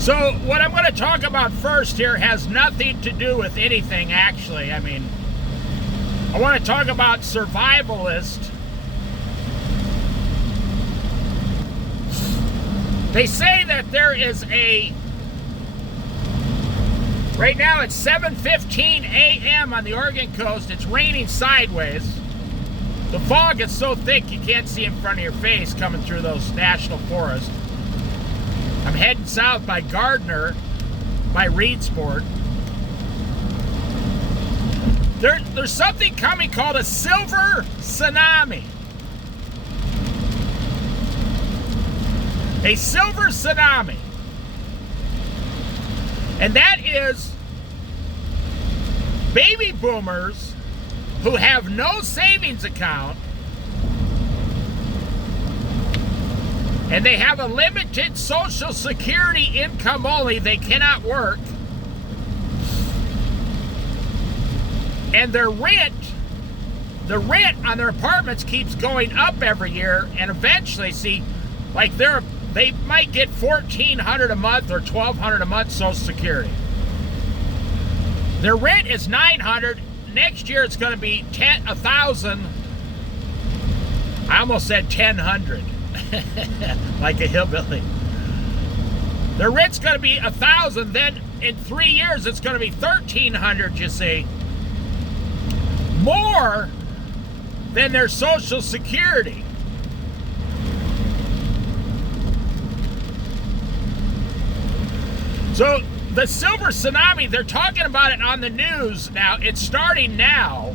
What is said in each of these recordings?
So what I'm going to talk about first here has nothing to do with anything, actually. I mean, I want to talk about survivalist. They say that there is right now it's 7:15 a.m. on the Oregon coast. It's raining sideways. The fog is so thick you can't see in front of your face coming through those national forests. I'm heading south by Gardner, by Reedsport. There's something coming called a silver tsunami. A silver tsunami. And that is baby boomers who have no savings account and they have a limited Social Security income only. They cannot work. And the rent on their apartments keeps going up every year, and eventually, see, like they might get $1,400 a month or $1,200 a month Social Security. Their rent is $900. Next year it's going to be $1,000. I almost said $1,000, like a hillbilly. Their rent's going to be $1,000. Then in 3 years it's going to be $1,300. You see, more than their Social Security. So the silver tsunami, they're talking about it on the news now. It's starting now.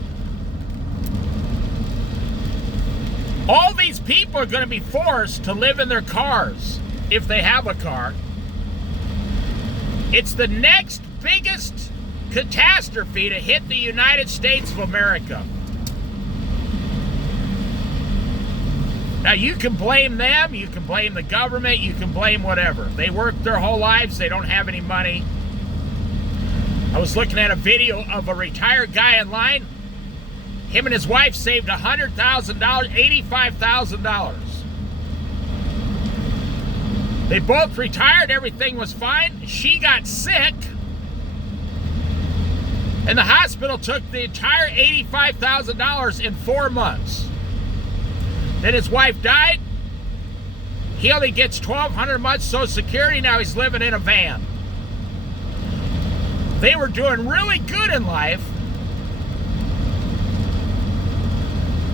All these people are going to be forced to live in their cars if they have a car. It's the next biggest catastrophe to hit the United States of America. Now, you can blame them, you can blame the government, you can blame whatever. They worked their whole lives, they don't have any money. I was looking at a video of a retired guy in line. Him and his wife saved $100,000, $85,000. They both retired, everything was fine. She got sick, and the hospital took the entire $85,000 in 4 months. Then his wife died. He only gets $1,200 a month Social Security. Now he's living in a van. They were doing really good in life.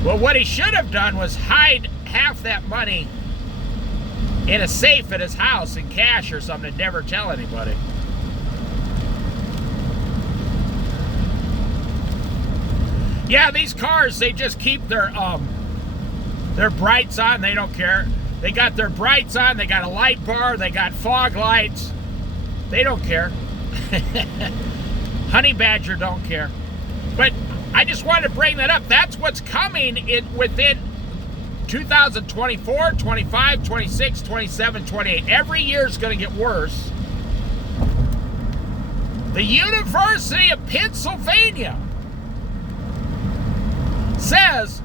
Well, what he should have done was hide half that money in a safe at his house in cash or something and never tell anybody. Yeah, these cars, they just keep their brights on, they don't care. They got their brights on, they got a light bar, they got fog lights. They don't care. Honey Badger don't care. But I just wanted to bring that up. That's what's coming within 2024, 25, 26, 27, 28. Every year is going to get worse. The University of Pennsylvania says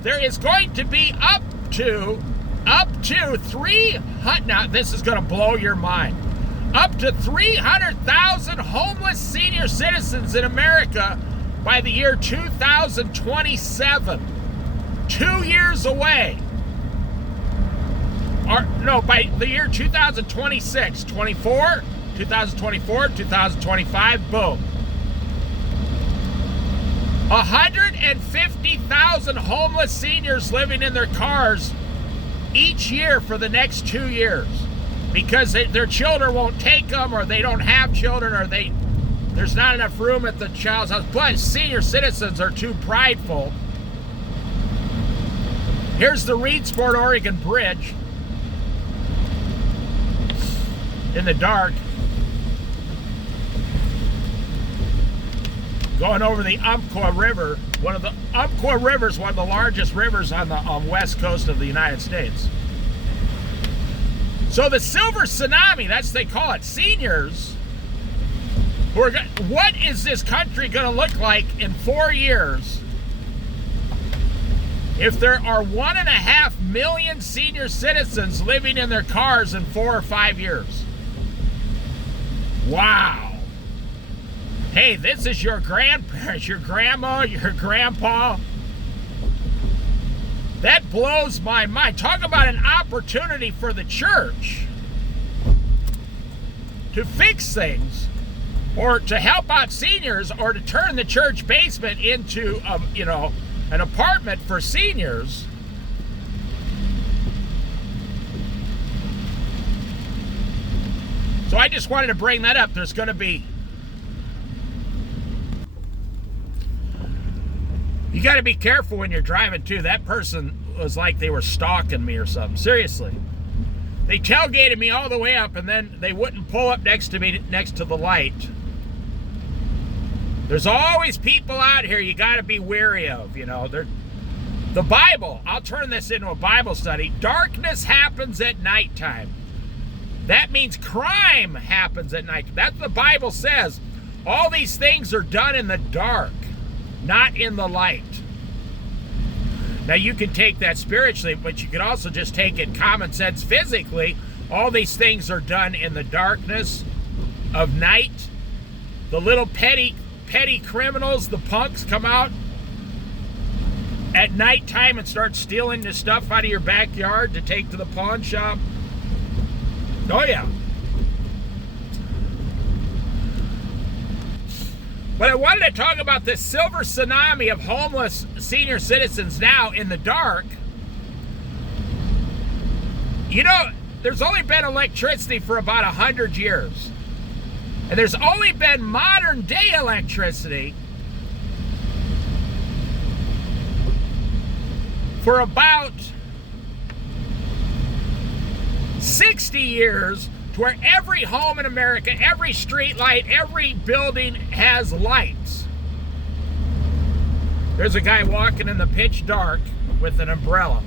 there is going to be up to 300, now this is going to blow your mind, up to 300,000 homeless senior citizens in America by the year 2027. 2 years away. Or no, by the year 2026, 24, 2024, 2025, boom. 150,000 homeless seniors living in their cars each year for the next 2 years because their children won't take them, or they don't have children, or there's not enough room at the child's house. But senior citizens are too prideful. Here's the Reedsport, Oregon Bridge in the dark. Going over the Umpqua River. Umpqua River is one of the largest rivers on the west coast of the United States. So the silver tsunami, that's what they call it. Seniors, what is this country going to look like in 4 years if there are 1.5 million senior citizens living in their cars in 4 or 5 years? Wow. Hey, this is your grandparents, your grandma, your grandpa. That blows my mind. Talk about an opportunity for the church to fix things, or to help out seniors, or to turn the church basement into, an apartment for seniors. So I just wanted to bring that up. There's going to be... You got to be careful when you're driving, too. That person was like they were stalking me or something. Seriously. They tailgated me all the way up, and then they wouldn't pull up next to me, next to the light. There's always people out here you got to be wary of, The Bible, I'll turn this into a Bible study. Darkness happens at nighttime. That means crime happens at night. That's what the Bible says. All these things are done in the dark, not in the light. Now, you can take that spiritually, but you can also just take it common sense physically. All these things are done in the darkness of night. The little petty criminals, the punks, come out at nighttime and start stealing the stuff out of your backyard to take to the pawn shop. Oh, yeah. But I wanted to talk about this silver tsunami of homeless senior citizens now in the dark. There's only been electricity for about 100 years. And there's only been modern day electricity for about 60 years, to where every home in America, every street light, every building has lights. There's a guy walking in the pitch dark with an umbrella.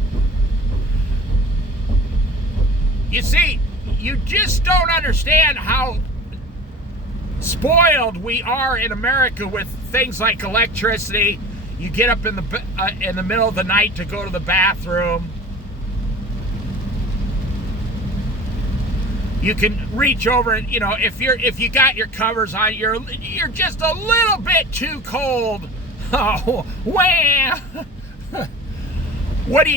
You see, you just don't understand how spoiled we are in America with things like electricity. You get up in the middle of the night to go to the bathroom. You can reach over and, if you got your covers on, you're just a little bit too cold. Oh, wham! What do?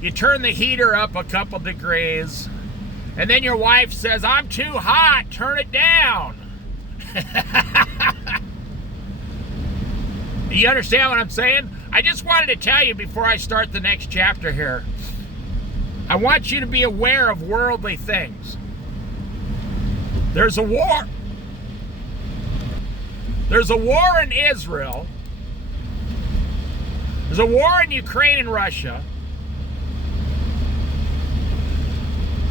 You turn the heater up a couple degrees, and then your wife says, "I'm too hot, turn it down." You understand what I'm saying? I just wanted to tell you before I start the next chapter here. I want you to be aware of worldly things. There's a war. There's a war in Israel. There's a war in Ukraine and Russia.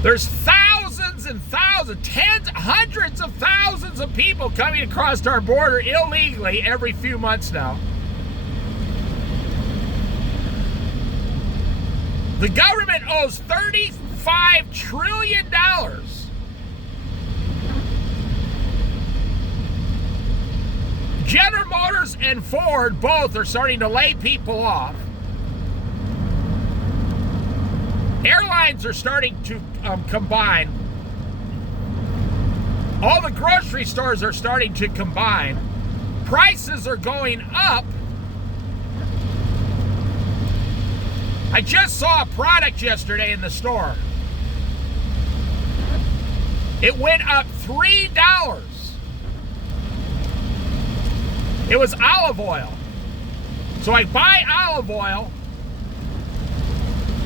There's thousands and thousands, tens, hundreds of thousands of people coming across our border illegally every few months now. The government owes $35 trillion. General Motors and Ford both are starting to lay people off. Airlines are starting to combine. All the grocery stores are starting to combine. Prices are going up. I just saw a product yesterday in the store. It went up $3. It was olive oil. So I buy olive oil.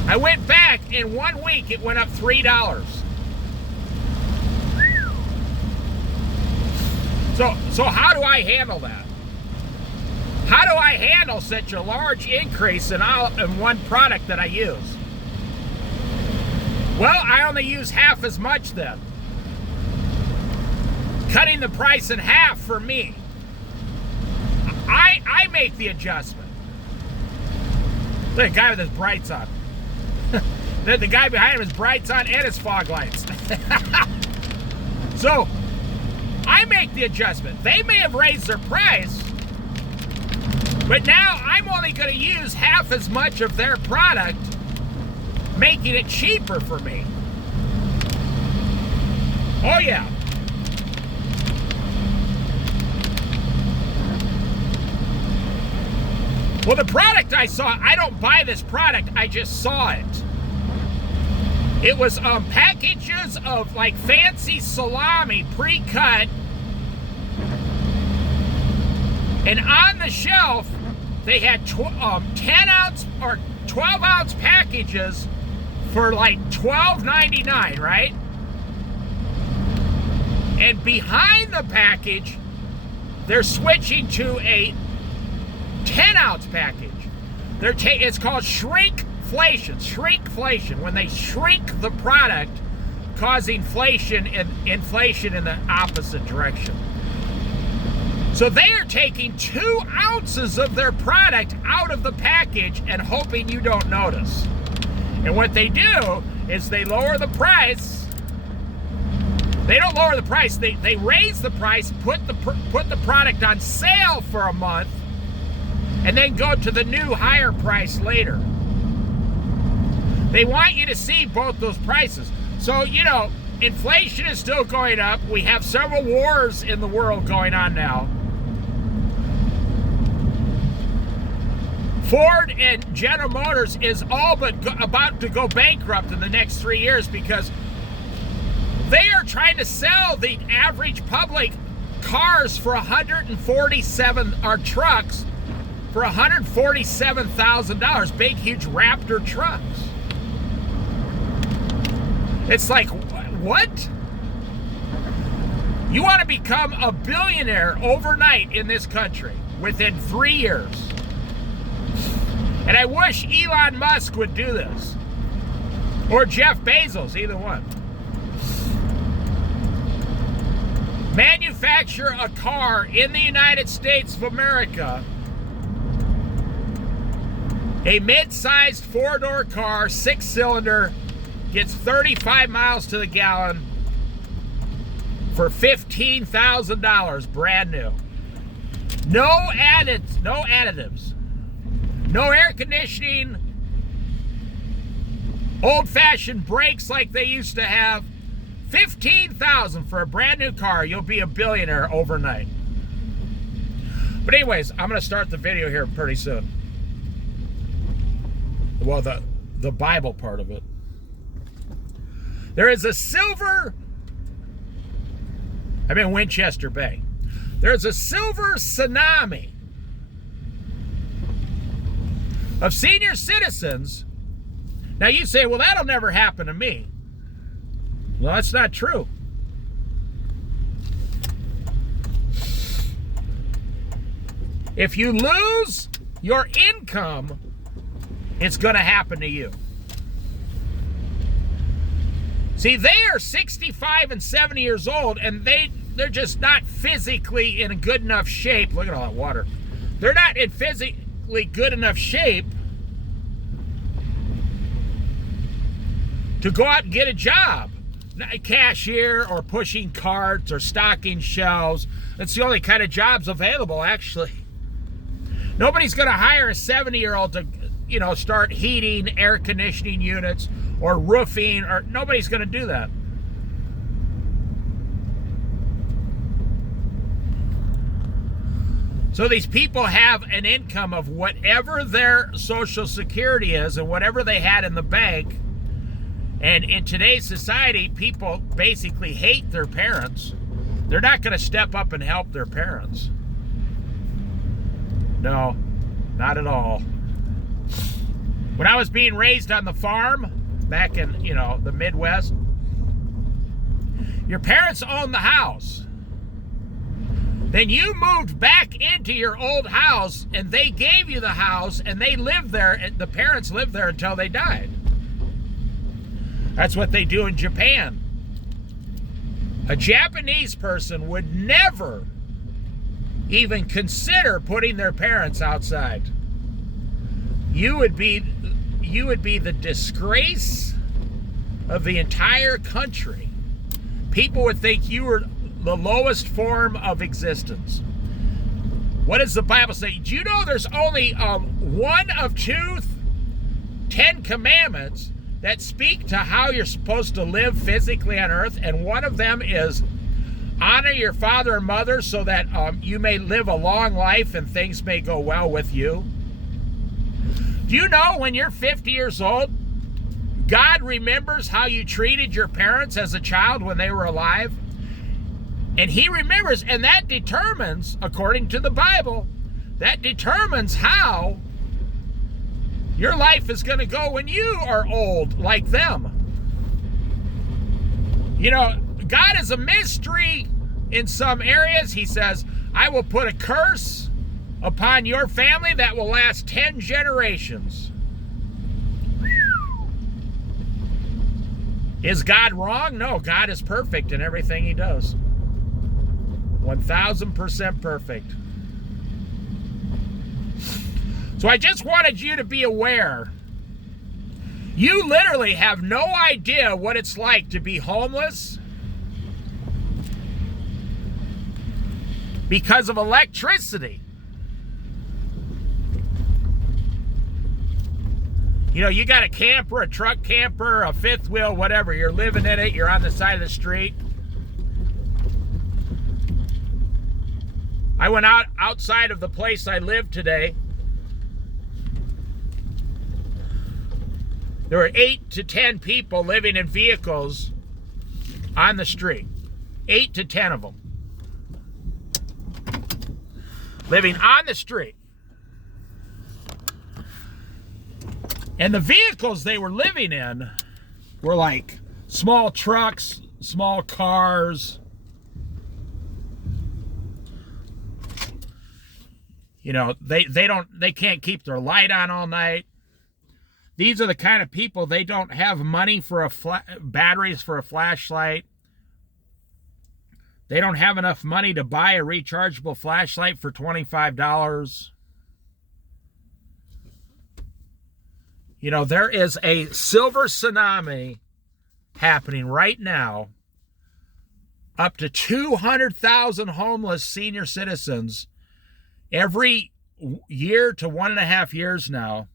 I went back, in 1 week it went up $3. So how do I handle that? How do I handle such a large increase in one product that I use? Well, I only use half as much then. Cutting the price in half for me. I make the adjustment. Look, the guy with his brights on. The guy behind him has brights on and his fog lights. So, I make the adjustment. They may have raised their price, but now I'm only going to use half as much of their product, making it cheaper for me. Oh yeah. Well, the product I saw, I don't buy this product, I just saw it. It was packages of like fancy salami pre-cut. And on the shelf, they had 10 ounce or 12 ounce packages for like $12.99, right? And behind the package, they're switching to a 10 ounce package. It's called shrinkflation, when they shrink the product, causing inflation in the opposite direction. So they are taking 2 ounces of their product out of the package and hoping you don't notice. And what they do is they lower the price. They don't lower the price, they raise the price, put the product on sale for a month, and then go to the new higher price later. They want you to see both those prices. So, you know, inflation is still going up. We have several wars in the world going on now. Ford and General Motors is all but about to go bankrupt in the next 3 years because they are trying to sell the average public cars for trucks for $147,000, big, huge Raptor trucks. It's like, what? You want to become a billionaire overnight in this country within 3 years. And I wish Elon Musk would do this. Or Jeff Bezos, either one. Manufacture a car in the United States of America, a mid-sized 4-door car, 6-cylinder, gets 35 miles to the gallon for $15,000, brand new. No additives, no air conditioning, old-fashioned brakes like they used to have. $15,000 for a brand new car. You'll be a billionaire overnight. But anyways, I'm going to start the video here pretty soon. Well, the Bible part of it. There is a silver, I'm in Winchester Bay. There's a silver tsunami of senior citizens. Now you say, well, that'll never happen to me. Well, that's not true. If you lose your income, it's going to happen to you. See, they are 65 and 70 years old, and they're just not physically in a good enough shape. Look at all that water. They're not in physically good enough shape to go out and get a job. A cashier or pushing carts or stocking shelves. That's the only kind of jobs available, actually. Nobody's going to hire a 70-year-old to, you know, start heating, air conditioning units or roofing, or nobody's going to do that. So these people have an income of whatever their Social Security is and whatever they had in the bank. And in today's society, people basically hate their parents. They're not going to step up and help their parents. No, not at all. When I was being raised on the farm back in, you know, the Midwest, your parents owned the house. Then you moved back into your old house and they gave you the house and they lived there, and the parents lived there until they died. That's what they do in Japan. A Japanese person would never even consider putting their parents outside. You would be the disgrace of the entire country. People would think you were the lowest form of existence. What does the Bible say? Do you know there's only one of 10 commandments that speak to how you're supposed to live physically on earth, and one of them is honor your father and mother so that you may live a long life and things may go well with you. Do you know when you're 50 years old, God remembers how you treated your parents as a child when they were alive? And he remembers, and that determines, according to the Bible, that determines how your life is going to go when you are old like them. You know, God is a mystery in some areas. He says, I will put a curse upon your family that will last 10 generations. Is God wrong? No, God is perfect in everything he does. 1000% perfect. So I just wanted you to be aware. You literally have no idea what it's like to be homeless because of electricity. You know, you got a camper, a truck camper, a fifth wheel, whatever. You're living in it. You're on the side of the street. I went outside of the place I live today. There were 8 to 10 people living in vehicles on the street. 8 to 10 of them. Living on the street. And the vehicles they were living in were like small trucks, small cars. You know, they can't keep their light on all night. These are the kind of people, they don't have money for batteries for a flashlight. They don't have enough money to buy a rechargeable flashlight for $25. You know, there is a silver tsunami happening right now. Up to 200,000 homeless senior citizens every year to 1.5 years now.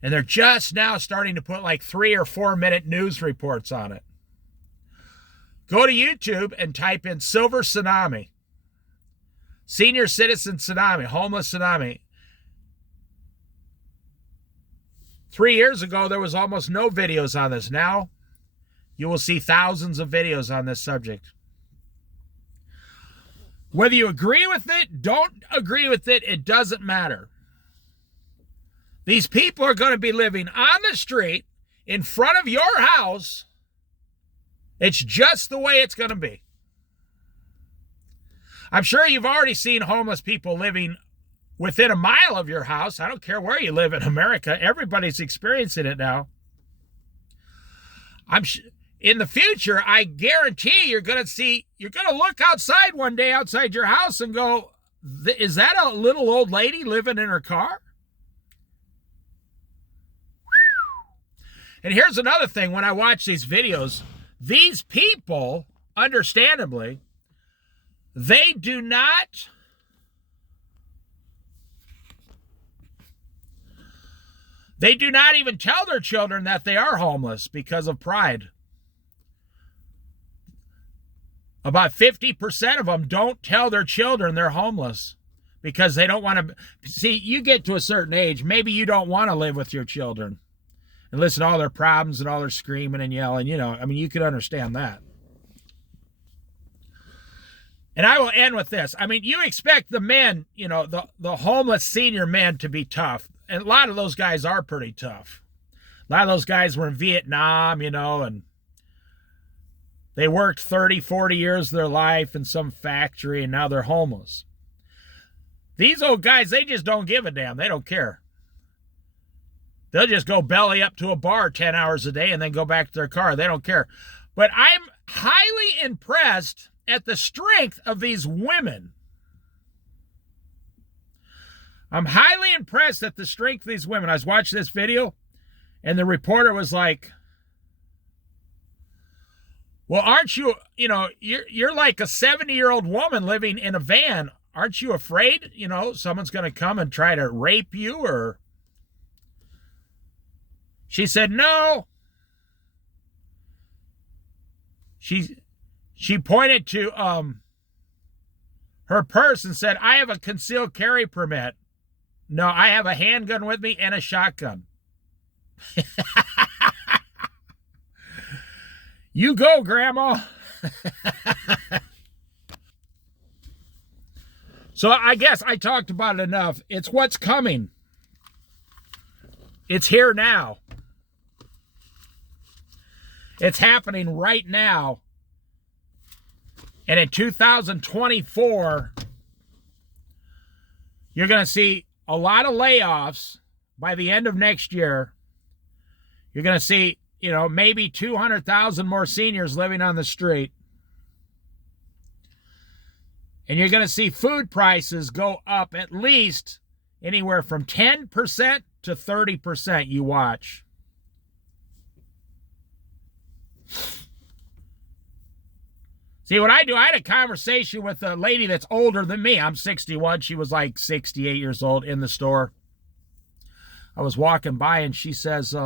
And they're just now starting to put like 3 or 4 minute news reports on it. Go to YouTube and type in silver tsunami. Senior citizen tsunami, homeless tsunami. 3 years ago, there was almost no videos on this. Now, you will see thousands of videos on this subject. Whether you agree with it, don't agree with it, it doesn't matter. These people are going to be living on the street in front of your house. It's just the way it's going to be. I'm sure you've already seen homeless people living within a mile of your house. I don't care where you live in America. Everybody's experiencing it now. In the future, I guarantee you're going to look outside one day outside your house and go, is that a little old lady living in her car? And here's another thing, when I watch these videos, these people, understandably, they do not even tell their children that they are homeless because of pride. About 50% of them don't tell their children they're homeless because they don't want to. See, you get to a certain age, maybe you don't want to live with your children and listen to all their problems and all their screaming and yelling. You know, I mean, you can understand that. And I will end with this. I mean, you expect the men, you know, the homeless senior men to be tough. And a lot of those guys are pretty tough. A lot of those guys were in Vietnam, you know, and they worked 30, 40 years of their life in some factory, and now they're homeless. These old guys, they just don't give a damn. They don't care. They'll just go belly up to a bar 10 hours a day and then go back to their car. They don't care. But I'm highly impressed at the strength of these women. I'm highly impressed at the strength of these women. I was watching this video, and the reporter was like, well, aren't you, you know, you're like a 70-year-old woman living in a van. Aren't you afraid, you know, someone's going to come and try to rape you? Or she said, no. She pointed to her purse and said, I have a concealed carry permit. No, I have a handgun with me and a shotgun. You go, Grandma. So I guess I talked about it enough. It's what's coming. It's here now. It's happening right now. And in 2024, you're going to see a lot of layoffs by the end of next year. You're going to see, maybe 200,000 more seniors living on the street. And you're going to see food prices go up at least anywhere from 10% to 30%. You watch. See, what I do, I had a conversation with a lady that's older than me. I'm 61. She was like 68 years old in the store. I was walking by and she says,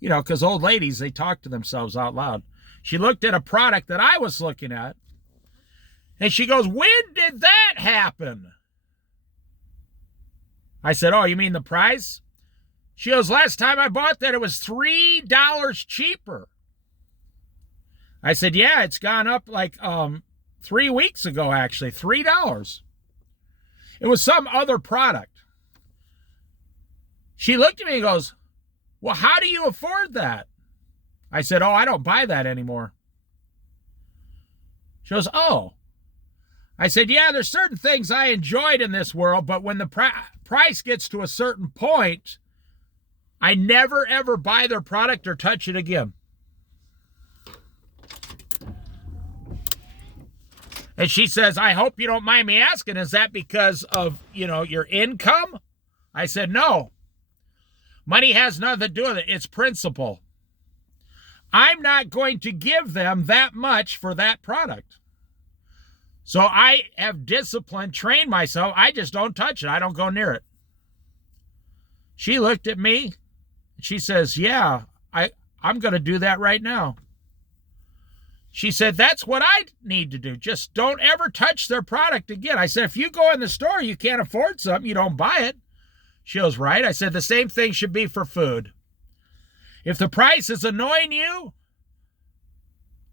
because old ladies, they talk to themselves out loud. She looked at a product that I was looking at. And she goes, when did that happen? I said, oh, you mean the price? She goes, last time I bought that, it was $3 cheaper. I said, yeah, it's gone up like 3 weeks ago, actually, $3. It was some other product. She looked at me and goes, well, how do you afford that? I said, oh, I don't buy that anymore. She goes, oh. I said, yeah, there's certain things I enjoyed in this world, but when the price gets to a certain point, I never, ever buy their product or touch it again. And she says, I hope you don't mind me asking, is that because of, your income? I said, no. Money has nothing to do with it. It's principle. I'm not going to give them that much for that product. So I have disciplined, trained myself. I just don't touch it. I don't go near it. She looked at me. She says, yeah, I'm going to do that right now. She said, that's what I need to do. Just don't ever touch their product again. I said, if you go in the store, you can't afford something, you don't buy it. She goes, right. I said, the same thing should be for food. If the price is annoying you,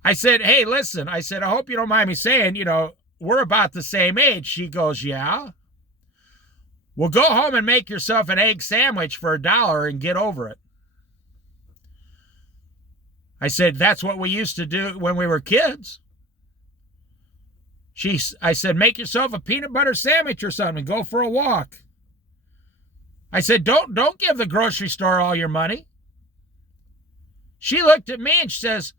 I said, hey, listen, I said, I hope you don't mind me saying, we're about the same age. She goes, yeah. Well, go home and make yourself an egg sandwich for $1 and get over it. I said, that's what we used to do when we were kids. I said, make yourself a peanut butter sandwich or something and go for a walk. I said, don't give the grocery store all your money. She looked at me and she says,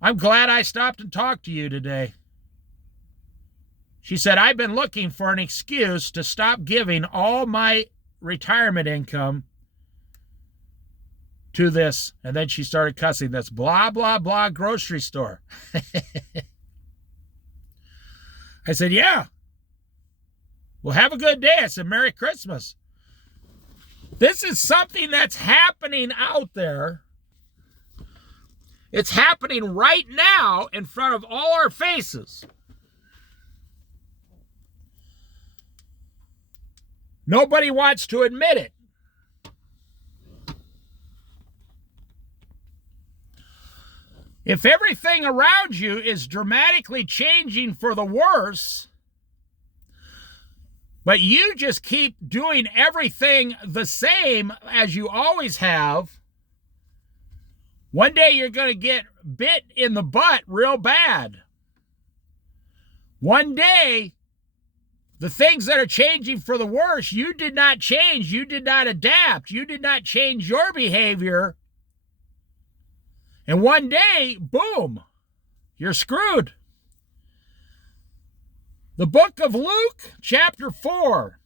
I'm glad I stopped and talked to you today. She said, I've been looking for an excuse to stop giving all my retirement income to this. And then she started cussing, this blah, blah, blah grocery store. I said, yeah. Well, have a good day. I said, Merry Christmas. This is something that's happening out there. It's happening right now in front of all our faces. Nobody wants to admit it. If everything around you is dramatically changing for the worse, but you just keep doing everything the same as you always have, one day you're going to get bit in the butt real bad. One day, the things that are changing for the worse, you did not change. You did not adapt. You did not change your behavior. And one day, boom, you're screwed. The book of Luke, chapter 4.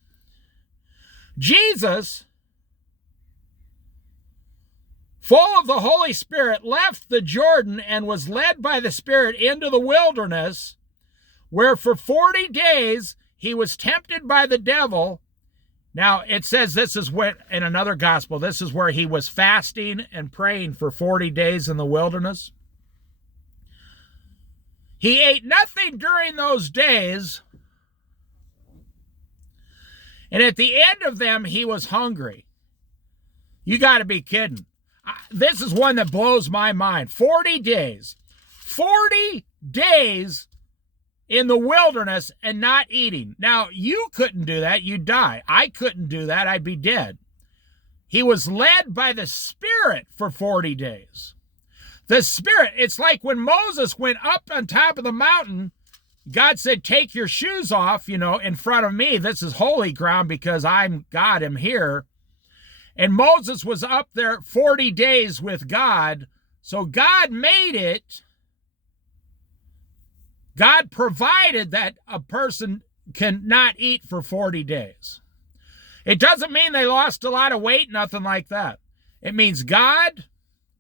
Jesus, full of the Holy Spirit, left the Jordan and was led by the Spirit into the wilderness, where for 40 days he was tempted by the devil. Now, it says this is when, in another gospel, this is where he was fasting and praying for 40 days in the wilderness. He ate nothing during those days, And at the end of them, he was hungry. You got to be kidding. This is one that blows my mind. 40 days. 40 days in the wilderness and not eating. Now, you couldn't do that. You'd die. I couldn't do that. I'd be dead. He was led by the Spirit for 40 days. The Spirit, it's like when Moses went up on top of the mountain, God said, take your shoes off, in front of me. This is holy ground because I'm God, am here. And Moses was up there 40 days with God. So God made it. God provided that a person can not eat for 40 days. It doesn't mean they lost a lot of weight, nothing like that. It means God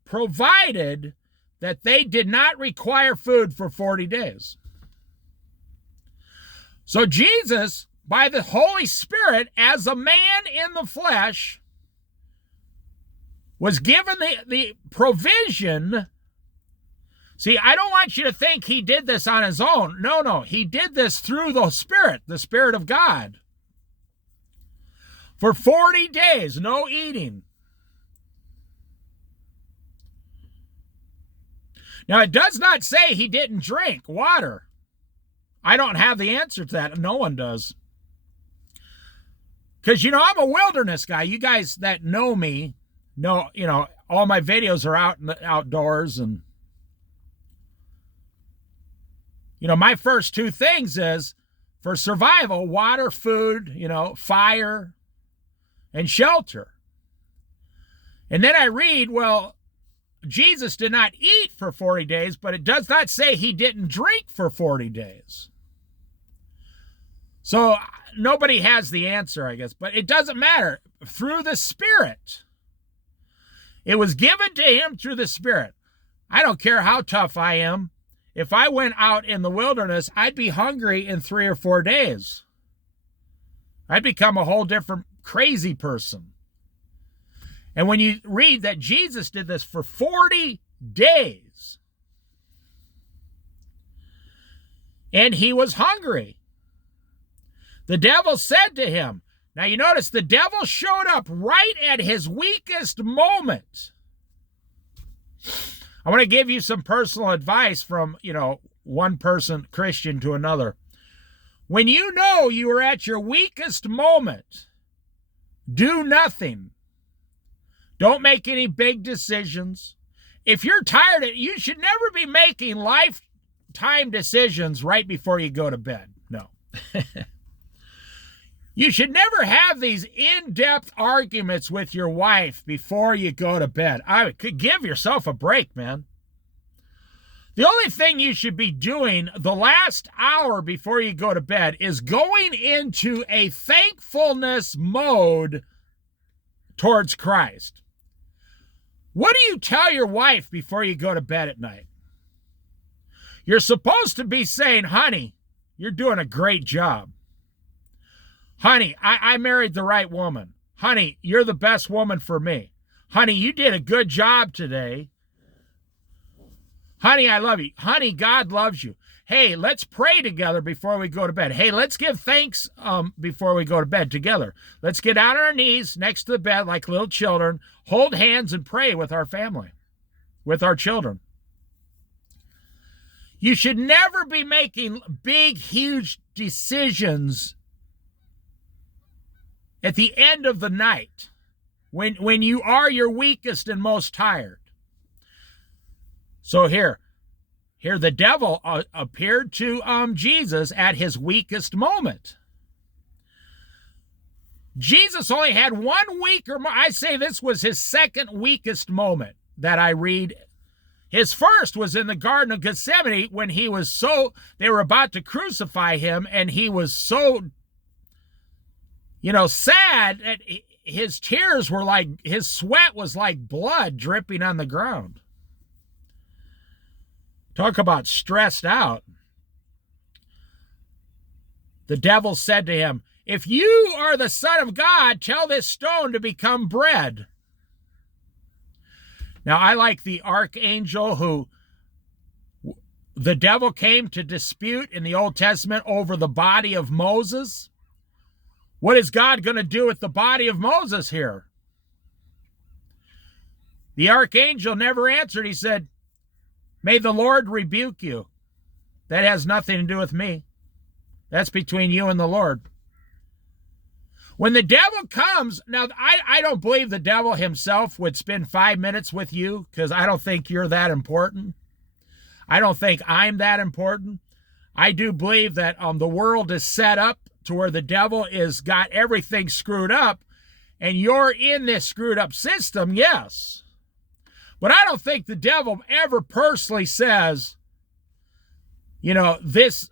provided that they did not require food for 40 days. So Jesus, by the Holy Spirit, as a man in the flesh, was given the provision. See, I don't want you to think he did this on his own. No. He did this through the Spirit of God. For 40 days, no eating. Now, it does not say he didn't drink water. I don't have the answer to that. No one does. Because, I'm a wilderness guy. You guys that know me know, all my videos are out in the outdoors. And, my first two things is for survival, water, food, fire, and shelter. And then I read, well, Jesus did not eat for 40 days, but it does not say he didn't drink for 40 days. So nobody has the answer, I guess, but it doesn't matter. Through the Spirit. It was given to him through the Spirit. I don't care how tough I am. If I went out in the wilderness, I'd be hungry in 3 or 4 days. I'd become a whole different crazy person. And when you read that Jesus did this for 40 days, and he was hungry, the devil said to him, now you notice the devil showed up right at his weakest moment. I want to give you some personal advice from, one person, Christian, to another. When you know you are at your weakest moment, do nothing. Don't make any big decisions. If you're tired, you should never be making lifetime decisions right before you go to bed. No. You should never have these in-depth arguments with your wife before you go to bed. I could give yourself a break, man. The only thing you should be doing the last hour before you go to bed is going into a thankfulness mode towards Christ. What do you tell your wife before you go to bed at night? You're supposed to be saying, honey, you're doing a great job. Honey, I married the right woman. Honey, you're the best woman for me. Honey, you did a good job today. Honey, I love you. Honey, God loves you. Hey, let's pray together before we go to bed. Hey, let's give thanks before we go to bed together. Let's get on our knees next to the bed like little children, hold hands and pray with our family, with our children. You should never be making big, huge decisions at the end of the night when you are your weakest and most tired. So here the devil appeared to Jesus at his weakest moment. Jesus only had 1 week or more. I say this was his second weakest moment that I read. His first was in the Garden of Gethsemane when they were about to crucify him, and he was so, sad that his tears were his sweat was like blood dripping on the ground. Talk about stressed out. The devil said to him, if you are the Son of God, tell this stone to become bread. Now, I like the archangel who the devil came to dispute in the Old Testament over the body of Moses. What is God going to do with the body of Moses here? The archangel never answered. He said, may the Lord rebuke you. That has nothing to do with me. That's between you and the Lord. When the devil comes, now I don't believe the devil himself would spend 5 minutes with you, because I don't think you're that important. I don't think I'm that important. I do believe that the world is set up to where the devil is got everything screwed up, and you're in this screwed up system, yes. But I don't think the devil ever personally says, you know, this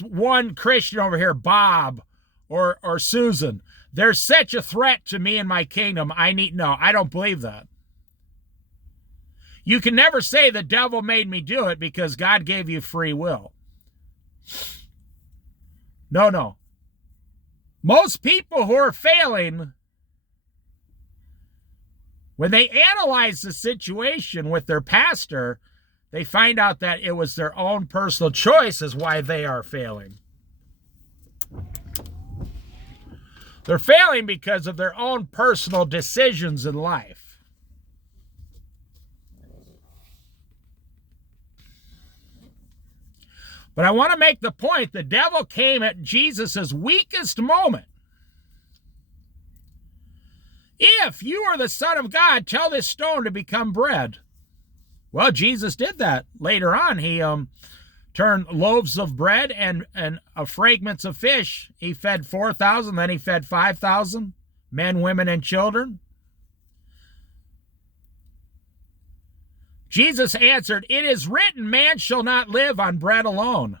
one Christian over here, Bob or Susan, they're such a threat to me and my kingdom. No, I don't believe that. You can never say the devil made me do it, because God gave you free will. No. Most people who are failing, when they analyze the situation with their pastor, they find out that it was their own personal choice is why they are failing. They're failing because of their own personal decisions in life. But I want to make the point, the devil came at Jesus' weakest moment. If you are the Son of God, tell this stone to become bread. Well, Jesus did that. Later on, he turned loaves of bread and fragments of fish. He fed 4,000, then he fed 5,000, men, women, and children. Jesus answered, it is written, man shall not live on bread alone.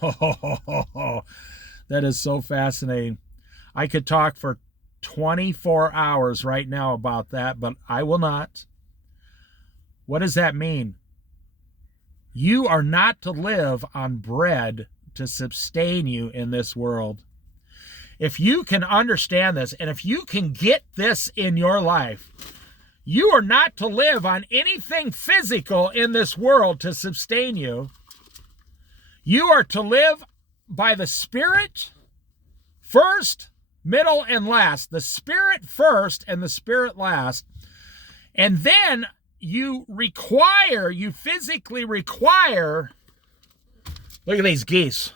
That is so fascinating. I could talk for 24 hours right now about that, but I will not. What does that mean? You are not to live on bread to sustain you in this world. If you can understand this, and if you can get this in your life, you are not to live on anything physical in this world to sustain you. You are to live by the Spirit first, middle, and last. The Spirit first and the Spirit last. And then you physically require, look at these geese.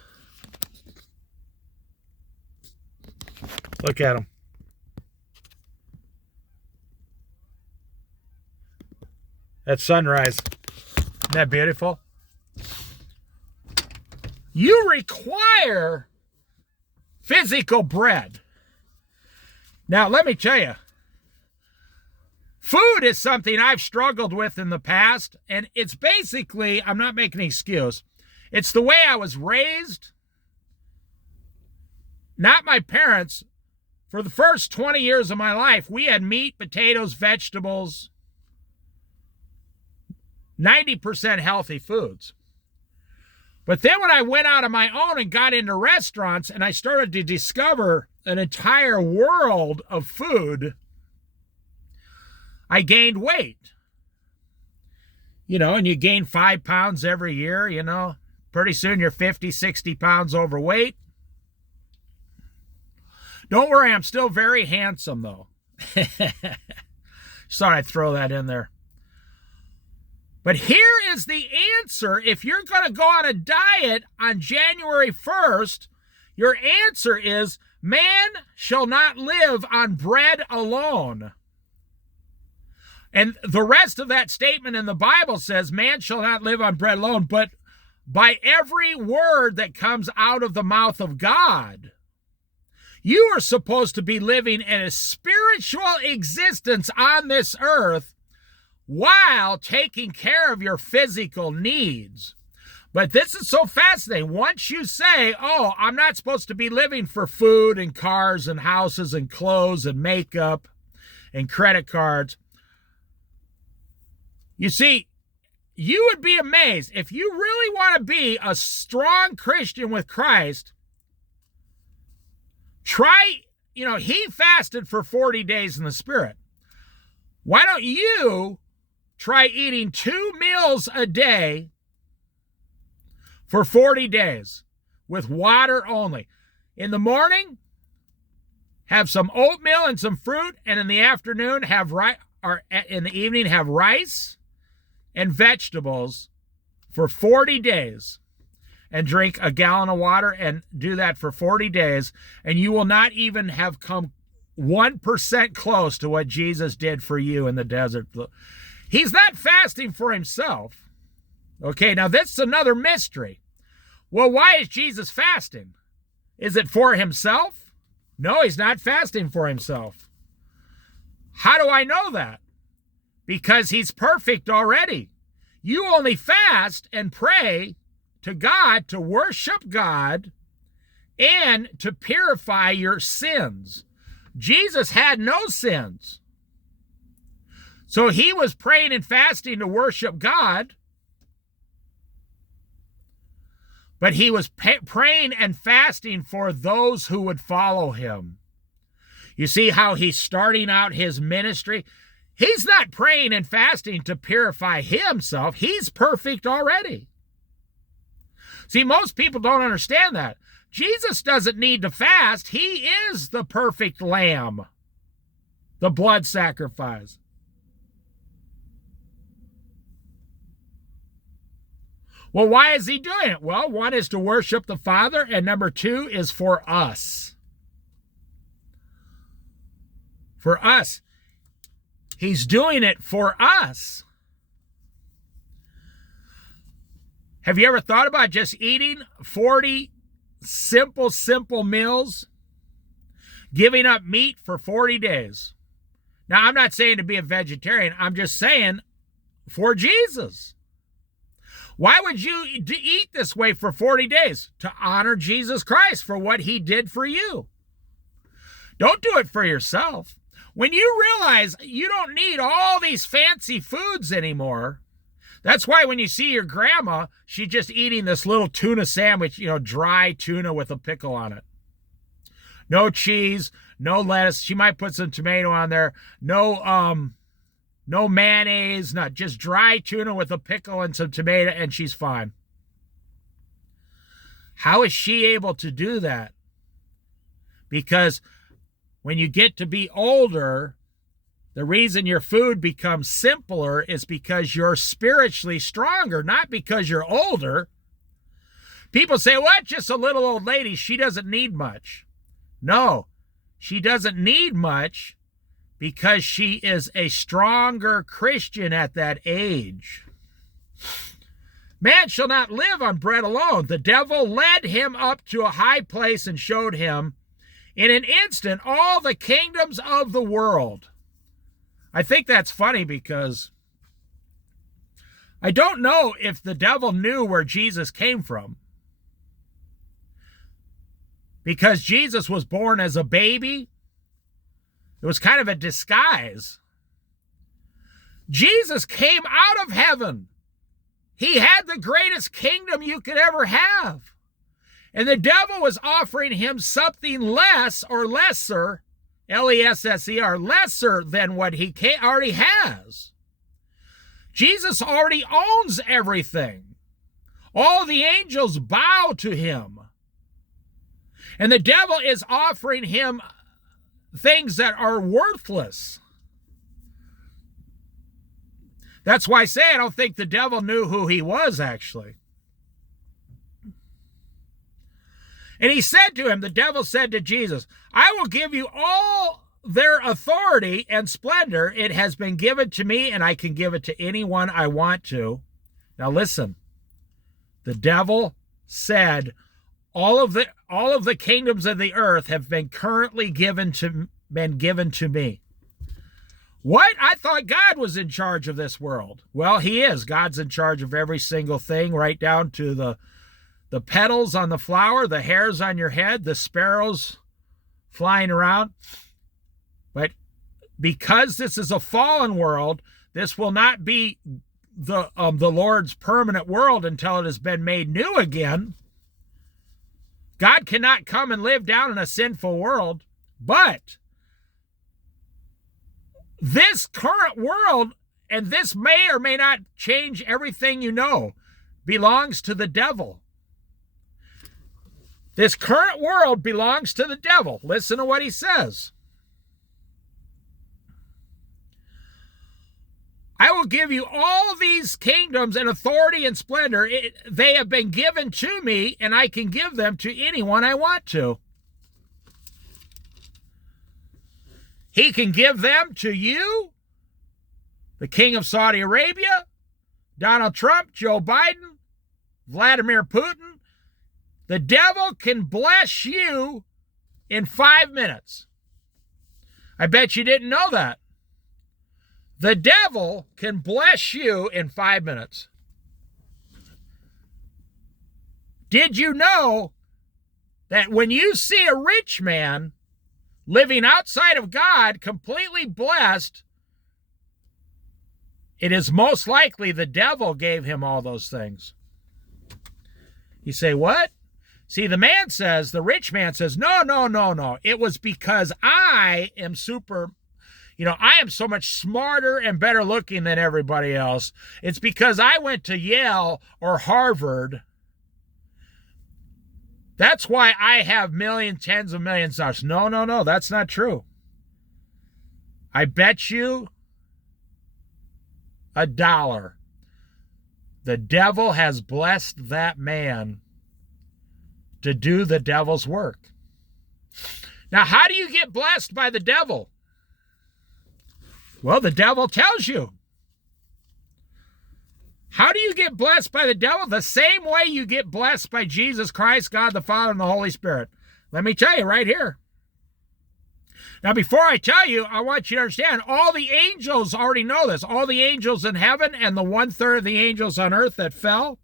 Look at them. At sunrise. Isn't that beautiful? You require physical bread. Now, let me tell you, food is something I've struggled with in the past, and it's basically, I'm not making an excuse, it's the way I was raised, not my parents. For the first 20 years of my life, we had meat, potatoes, vegetables, 90% healthy foods. But then when I went out on my own and got into restaurants and I started to discover an entire world of food, I gained weight. You know, and you gain 5 pounds every year, you know. Pretty soon you're 50, 60 pounds overweight. Don't worry, I'm still very handsome, though. Just thought I'd throw that in there. But here is the answer. If you're going to go on a diet on January 1st, your answer is, man shall not live on bread alone. And the rest of that statement in the Bible says, man shall not live on bread alone, but by every word that comes out of the mouth of God. You are supposed to be living in a spiritual existence on this earth while taking care of your physical needs. But this is so fascinating. Once you say, oh, I'm not supposed to be living for food and cars and houses and clothes and makeup and credit cards. You see, you would be amazed. If you really want to be a strong Christian with Christ, try, he fasted for 40 days in the Spirit. Why don't you try eating 2 meals a day for 40 days with water only? In the morning, have some oatmeal and some fruit, and in the afternoon or in the evening have rice and vegetables for 40 days. And drink a gallon of water and do that for 40 days, and you will not even have come 1% close to what Jesus did for you in the desert. He's not fasting for himself. Okay, now this is another mystery. Well, why is Jesus fasting? Is it for himself? No, he's not fasting for himself. How do I know that? Because he's perfect already. You only fast and pray to God, to worship God, and to purify your sins. Jesus had no sins. So he was praying and fasting to worship God, but he was praying and fasting for those who would follow him. You see how he's starting out his ministry? He's not praying and fasting to purify himself. He's perfect already. See, most people don't understand that. Jesus doesn't need to fast. He is the perfect lamb, the blood sacrifice. Well, why is he doing it? Well, one is to worship the Father, and number two is for us. For us. He's doing it for us. Have you ever thought about just eating 40 simple meals? Giving up meat for 40 days. Now, I'm not saying to be a vegetarian. I'm just saying for Jesus. Why would you eat this way for 40 days? To honor Jesus Christ for what he did for you. Don't do it for yourself. When you realize you don't need all these fancy foods anymore, that's why when you see your grandma, she's just eating this little tuna sandwich, dry tuna with a pickle on it. No cheese, no lettuce. She might put some tomato on there. No mayonnaise, not just dry tuna with a pickle and some tomato, and she's fine. How is she able to do that? Because when you get to be older, the reason your food becomes simpler is because you're spiritually stronger, not because you're older. People say, what? Just a little old lady. She doesn't need much. No, she doesn't need much because she is a stronger Christian at that age. Man shall not live on bread alone. The devil led him up to a high place and showed him in an instant all the kingdoms of the world. I think that's funny because I don't know if the devil knew where Jesus came from. Because Jesus was born as a baby. It was kind of a disguise. Jesus came out of heaven. He had the greatest kingdom you could ever have. And the devil was offering him something less or lesser, Lesser, lesser than what he already has. Jesus already owns everything. All the angels bow to him. And the devil is offering him things that are worthless. That's why I say I don't think the devil knew who he was, actually. And he said to him, the devil said to Jesus, I will give you all their authority and splendor. It has been given to me, and I can give it to anyone I want to. Now listen, the devil said, all of the kingdoms of the earth have been currently given to me. What? I thought God was in charge of this world. Well, he is. God's in charge of every single thing, right down to the petals on the flower, the hairs on your head, the sparrows flying around. But because this is a fallen world, this will not be the Lord's permanent world until it has been made new again. God cannot come and live down in a sinful world, but this current world, and this may or may not change everything you know, belongs to the devil. This current world belongs to the devil. Listen to what he says. I will give you all these kingdoms and authority and splendor. They have been given to me, and I can give them to anyone I want to. He can give them to you, the king of Saudi Arabia, Donald Trump, Joe Biden, Vladimir Putin. The devil can bless you in 5 minutes. I bet you didn't know that. The devil can bless you in 5 minutes. Did you know that when you see a rich man living outside of God, completely blessed, it is most likely the devil gave him all those things? You say, what? See, the rich man says, no. It was because I am I am so much smarter and better looking than everybody else. It's because I went to Yale or Harvard. That's why I have millions, tens of millions of dollars. No, that's not true. I bet you $1. The devil has blessed that man to do the devil's work. Now, how do you get blessed by the devil? Well, the devil tells you. How do you get blessed by the devil? The same way you get blessed by Jesus Christ, God the Father, and the Holy Spirit. Let me tell you right here. Now, before I tell you, I want you to understand, all the angels already know this. All the angels in heaven and the 1/3 of the angels on earth that fell,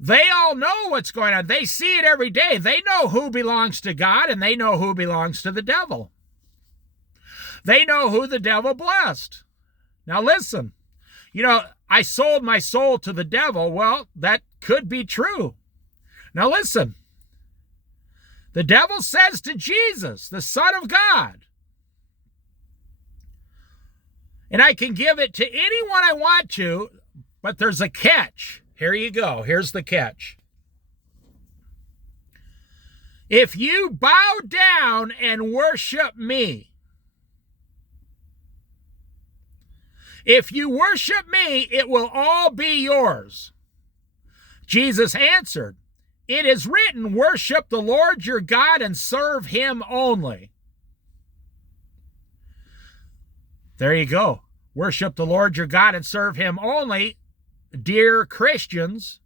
they all know what's going on. They see it every day. They know who belongs to God, and they know who belongs to the devil. They know who the devil blessed. Now listen, I sold my soul to the devil. Well, that could be true. Now listen, the devil says to Jesus, the Son of God, and I can give it to anyone I want to, but there's a catch. Here you go. Here's the catch. If you bow down and worship me, if you worship me, it will all be yours. Jesus answered, it is written, worship the Lord your God and serve him only. There you go. Worship the Lord your God and serve him only, dear Christians.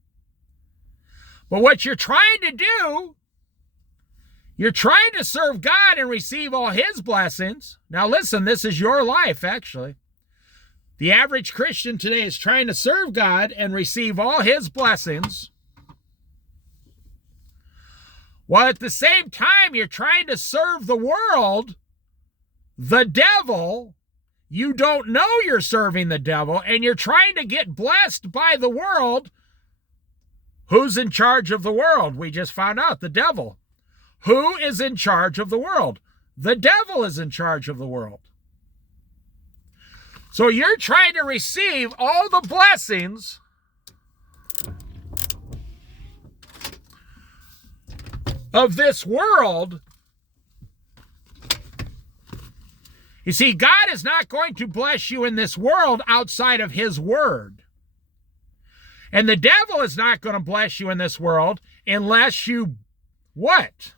But what you're trying to do, you're trying to serve God and receive all his blessings. Now listen, this is your life, actually. The average Christian today is trying to serve God and receive all his blessings, while at the same time you're trying to serve the world, the devil. You don't know you're serving the devil, and you're trying to get blessed by the world. Who's in charge of the world? We just found out, the devil. Who is in charge of the world? The devil is in charge of the world. So you're trying to receive all the blessings of this world. You see, God is not going to bless you in this world outside of his word. And the devil is not going to bless you in this world unless you what?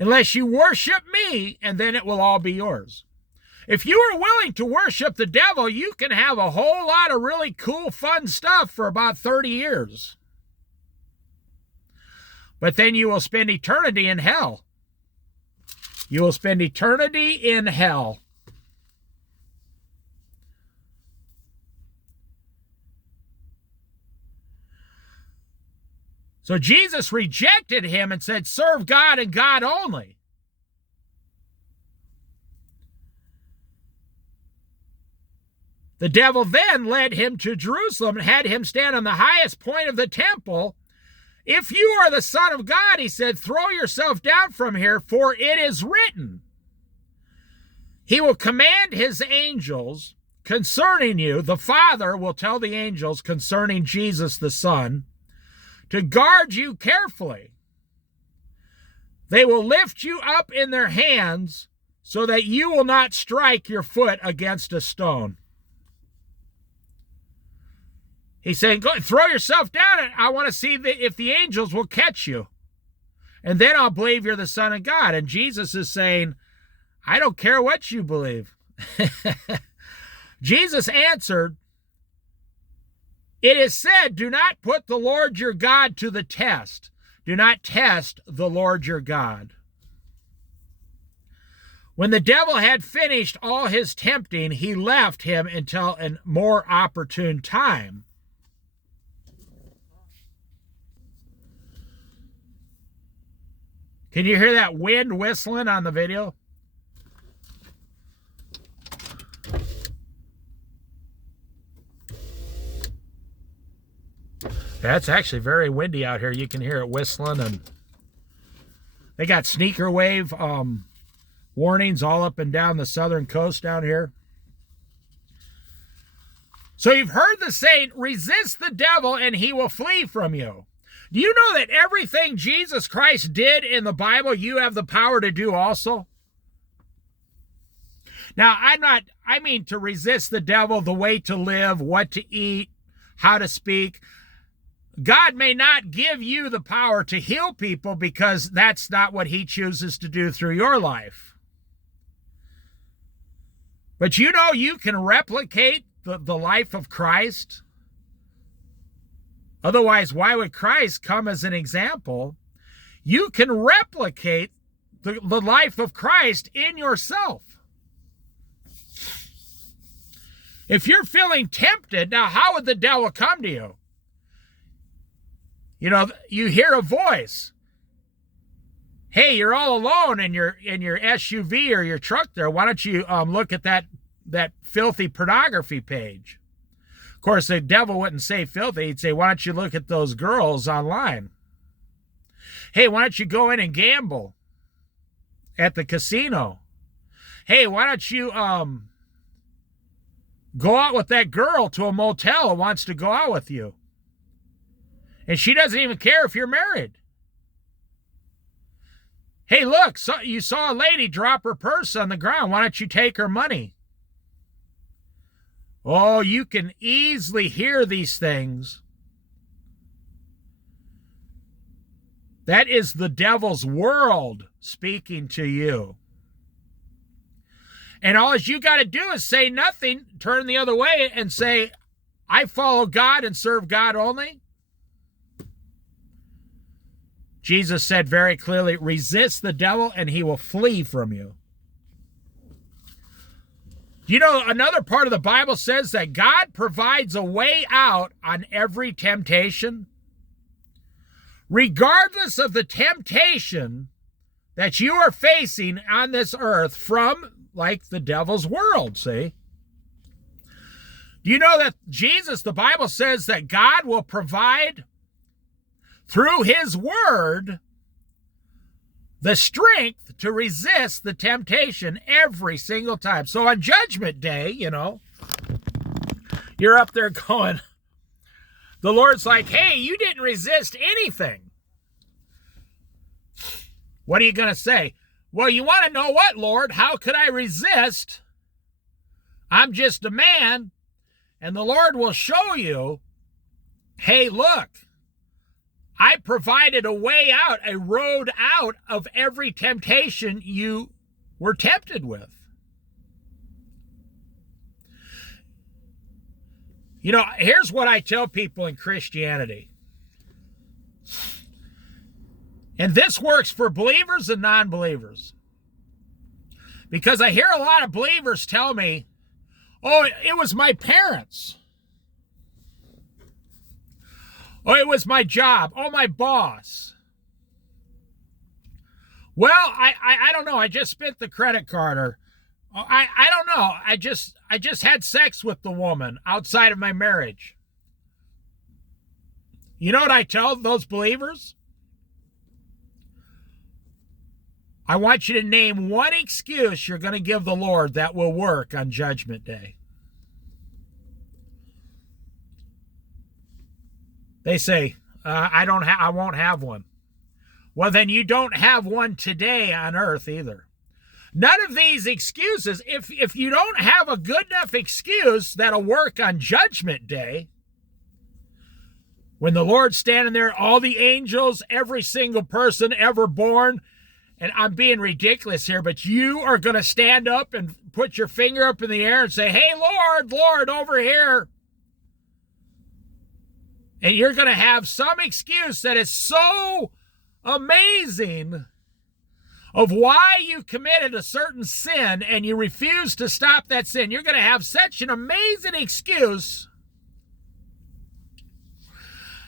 Unless you worship me, and then it will all be yours. If you are willing to worship the devil, you can have a whole lot of really cool, fun stuff for about 30 years. But then you will spend eternity in hell. You will spend eternity in hell. So Jesus rejected him and said, serve God and God only. The devil then led him to Jerusalem and had him stand on the highest point of the temple. If you are the Son of God, he said, throw yourself down from here, for it is written, he will command his angels concerning you. The Father will tell the angels concerning Jesus the Son to guard you carefully. They will lift you up in their hands so that you will not strike your foot against a stone. He's saying, go throw yourself down, and I want to see if the angels will catch you. And then I'll believe you're the Son of God. And Jesus is saying, I don't care what you believe. Jesus answered, it is said, do not put the Lord your God to the test. Do not test the Lord your God. When the devil had finished all his tempting, he left him until a more opportune time. Can you hear that wind whistling on the video? Yeah, it's actually very windy out here. You can hear it whistling, and they got sneaker wave warnings all up and down the southern coast down here. So you've heard the saying, resist the devil and he will flee from you. Do you know that everything Jesus Christ did in the Bible, you have the power to do also? Now, I mean to resist the devil, the way to live, what to eat, how to speak. God may not give you the power to heal people because that's not what he chooses to do through your life. But you know you can replicate the life of Christ. Otherwise, why would Christ come as an example? You can replicate the life of Christ in yourself. If you're feeling tempted, now how would the devil come to you? You know, you hear a voice. Hey, you're all alone in your SUV or your truck there. Why don't you look at that filthy pornography page? Of course, the devil wouldn't say filthy. He'd say, why don't you look at those girls online? Hey, why don't you go in and gamble at the casino? Hey, why don't you go out with that girl to a motel who wants to go out with you? And she doesn't even care if you're married. Hey, look, so you saw a lady drop her purse on the ground. Why don't you take her money? Oh, you can easily hear these things. That is the devil's world speaking to you. And all you got to do is say nothing, turn the other way and say, I follow God and serve God only. Jesus said very clearly, resist the devil and he will flee from you. You know, another part of the Bible says that God provides a way out on every temptation. Regardless of the temptation that you are facing on this earth from, like, the devil's world, see? Do you know that Jesus, the Bible says that God will provide through his word the strength to resist the temptation every single time. So on Judgment Day, you know, you're up there going, the Lord's like, hey, you didn't resist anything. What are you going to say? Well, you want to know what, Lord? How could I resist? I'm just a man. And the Lord will show you, hey, look, I provided a way out, a road out of every temptation you were tempted with. You know, here's what I tell people in Christianity. And this works for believers and non-believers. Because I hear a lot of believers tell me, oh, it was my parents. Oh, it was my job. Oh, my boss. Well, I don't know. I just spent the credit card, or I don't know. I just had sex with the woman outside of my marriage. You know what I tell those believers? I want you to name one excuse you're going to give the Lord that will work on Judgment Day. They say, I won't have one. Well, then you don't have one today on earth either. None of these excuses, if you don't have a good enough excuse that'll work on Judgment Day, when the Lord's standing there, all the angels, every single person ever born, and I'm being ridiculous here, but you are going to stand up and put your finger up in the air and say, hey, Lord, Lord, over here. And you're going to have some excuse that is so amazing of why you committed a certain sin and you refuse to stop that sin. You're going to have such an amazing excuse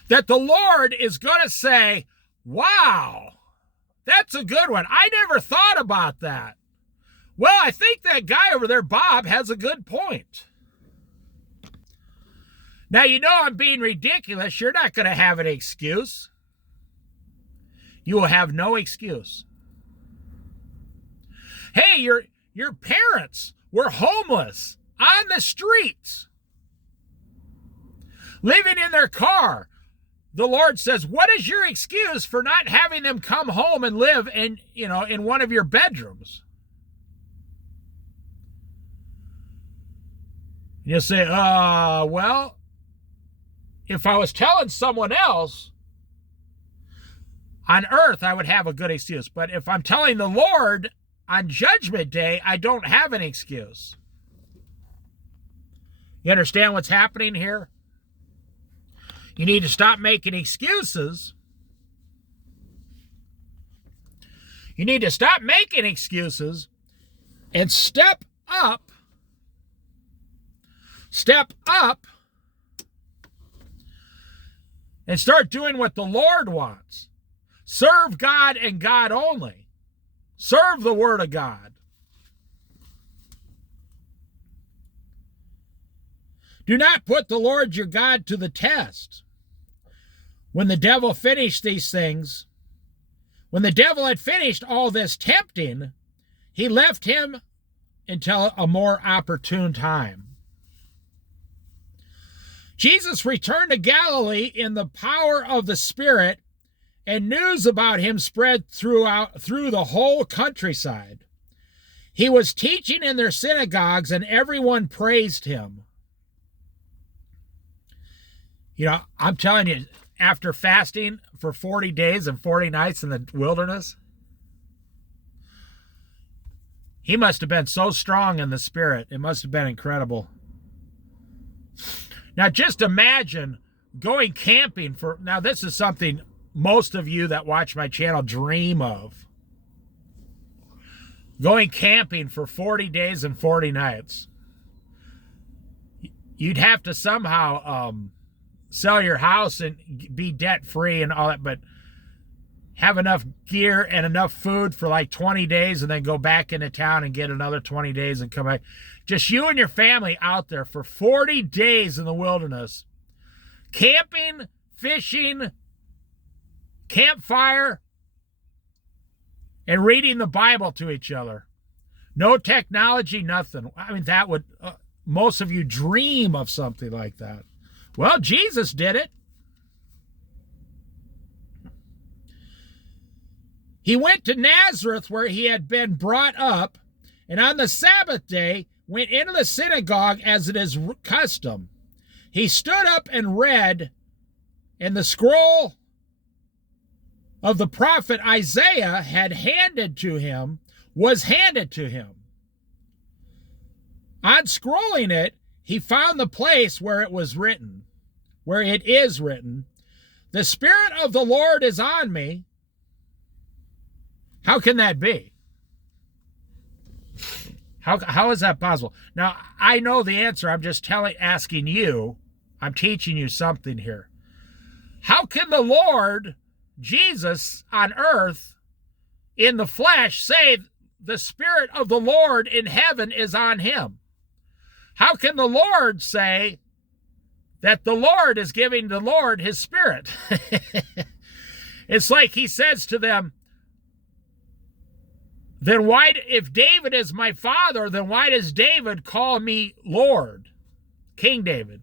that the Lord is going to say, wow, that's a good one. I never thought about that. Well, I think that guy over there, Bob, has a good point. Now, you know I'm being ridiculous. You're not going to have an excuse. You will have no excuse. Hey, your parents were homeless on the streets, living in their car. The Lord says, what is your excuse for not having them come home and live in one of your bedrooms? And you'll say, well, if I was telling someone else on earth, I would have a good excuse. But if I'm telling the Lord on Judgment Day, I don't have an excuse. You understand what's happening here? You need to stop making excuses. You need to stop making excuses and step up. Step up and start doing what the Lord wants. Serve God and God only. Serve the Word of God. Do not put the Lord your God to the test. When the devil finished these things, when the devil had finished all this tempting, he left him until a more opportune time. Jesus returned to Galilee in the power of the Spirit, and news about him spread through the whole countryside. He was teaching in their synagogues, and everyone praised him. You know, I'm telling you, after fasting for 40 days and 40 nights in the wilderness, he must have been so strong in the Spirit. It must have been incredible. Now, just imagine going camping now this is something most of you that watch my channel dream of. Going camping for 40 days and 40 nights. You'd have to somehow sell your house and be debt-free and all that, but have enough gear and enough food for like 20 days and then go back into town and get another 20 days and come back. Just you and your family out there for 40 days in the wilderness. Camping, fishing, campfire, and reading the Bible to each other. No technology, nothing. I mean, that would, most of you dream of something like that. Well, Jesus did it. He went to Nazareth where he had been brought up, and on the Sabbath day went into the synagogue as it is custom. He stood up and read, and the scroll of the prophet Isaiah was handed to him. On scrolling it, he found the place where it is written, "The Spirit of the Lord is on me." How can that be? How is that possible? Now, I know the answer. I'm just asking you. I'm teaching you something here. How can the Lord, Jesus on earth, in the flesh, say the Spirit of the Lord in heaven is on him? How can the Lord say that the Lord is giving the Lord his Spirit? It's like he says to them, then why, if David is my father, then why does David call me Lord, King David?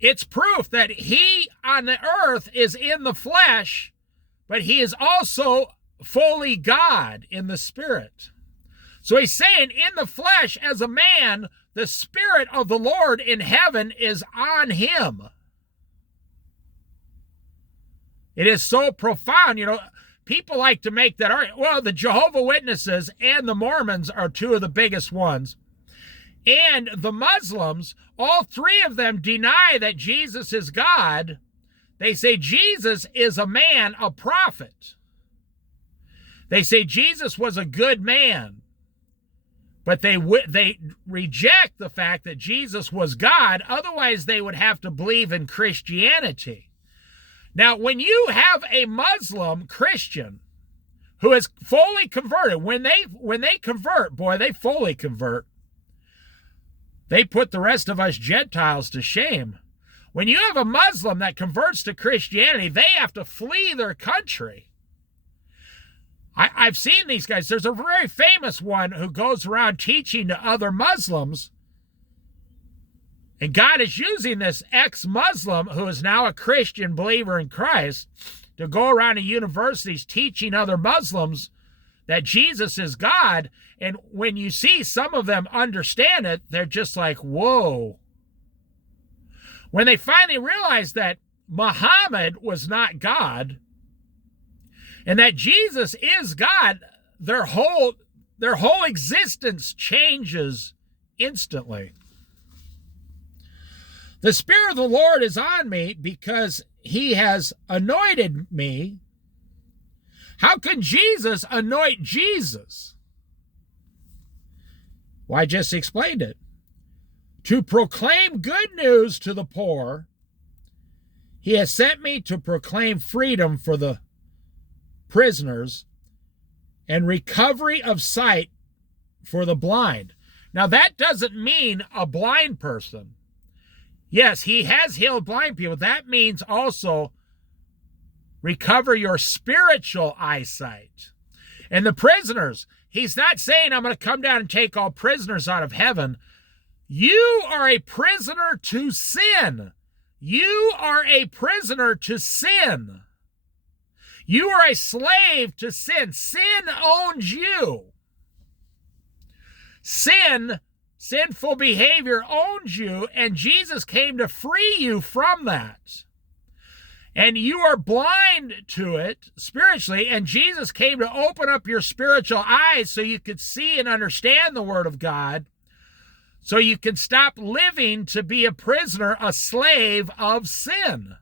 It's proof that he on the earth is in the flesh, but he is also fully God in the spirit. So he's saying in the flesh as a man, the Spirit of the Lord in heaven is on him. It is so profound. People like to make that argument. Well, the Jehovah's Witnesses and the Mormons are two of the biggest ones. And the Muslims, all three of them deny that Jesus is God. They say Jesus is a man, a prophet. They say Jesus was a good man. But they reject the fact that Jesus was God. Otherwise, they would have to believe in Christianity. Now, when you have a Muslim Christian who is fully converted, when they convert, boy, they fully convert. They put the rest of us Gentiles to shame. When you have a Muslim that converts to Christianity, they have to flee their country. I've seen these guys. There's a very famous one who goes around teaching to other Muslims. And God is using this ex-Muslim who is now a Christian believer in Christ to go around to universities teaching other Muslims that Jesus is God. And when you see some of them understand it, they're just like, whoa. When they finally realize that Muhammad was not God, and that Jesus is God, their whole existence changes instantly. The Spirit of the Lord is on me because he has anointed me. How can Jesus anoint Jesus? Well, I just explained it. To proclaim good news to the poor, he has sent me to proclaim freedom for the prisoners and recovery of sight for the blind. Now, that doesn't mean a blind person. Yes, he has healed blind people. That means also recover your spiritual eyesight. And the prisoners, he's not saying I'm going to come down and take all prisoners out of heaven. You are a prisoner to sin. You are a prisoner to sin. You are a slave to sin. Sin owns you. Sinful behavior owns you, and Jesus came to free you from that. And you are blind to it spiritually, and Jesus came to open up your spiritual eyes so you could see and understand the Word of God, so you can stop living to be a prisoner, a slave of sin.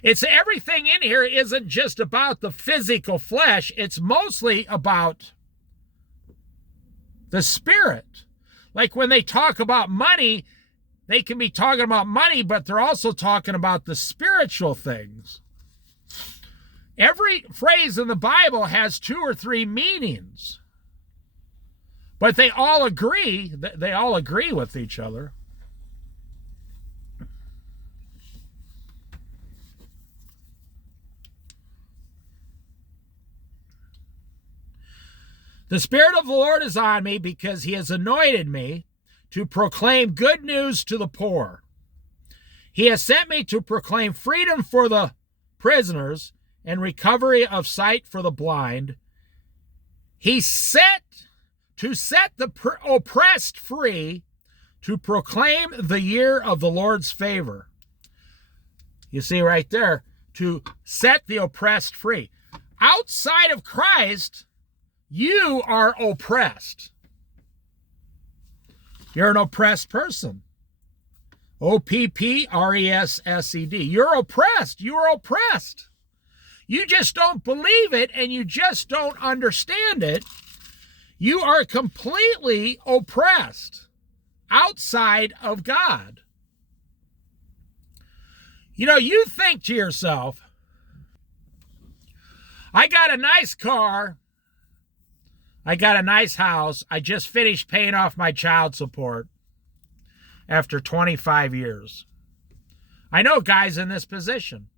It's everything in here isn't just about the physical flesh. It's mostly about the spirit. Like when they talk about money, they can be talking about money, but they're also talking about the spiritual things. Every phrase in the Bible has 2 or 3 meanings, but they all agree with each other. The Spirit of the Lord is on me because he has anointed me to proclaim good news to the poor. He has sent me to proclaim freedom for the prisoners and recovery of sight for the blind. He set the oppressed free, to proclaim the year of the Lord's favor. You see right there, to set the oppressed free. Outside of Christ, you are oppressed. You're an oppressed person. O-P-P-R-E-S-S-E-D. You're oppressed. You are oppressed. You just don't believe it and you just don't understand it. You are completely oppressed outside of God. You think to yourself, I got a nice car. I got a nice house. I just finished paying off my child support after 25 years. I know guys in this position.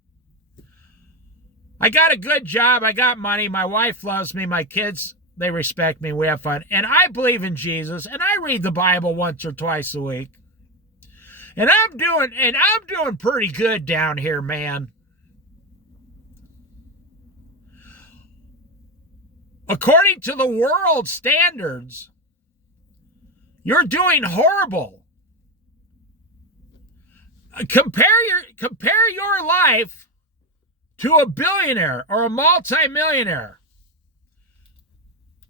I got a good job. I got money. My wife loves me. My kids, they respect me. We have fun. And I believe in Jesus. And I read the Bible once or twice a week. And I'm doing pretty good down here, man. According to the world standards, you're doing horrible. Compare your life to a billionaire or a multimillionaire.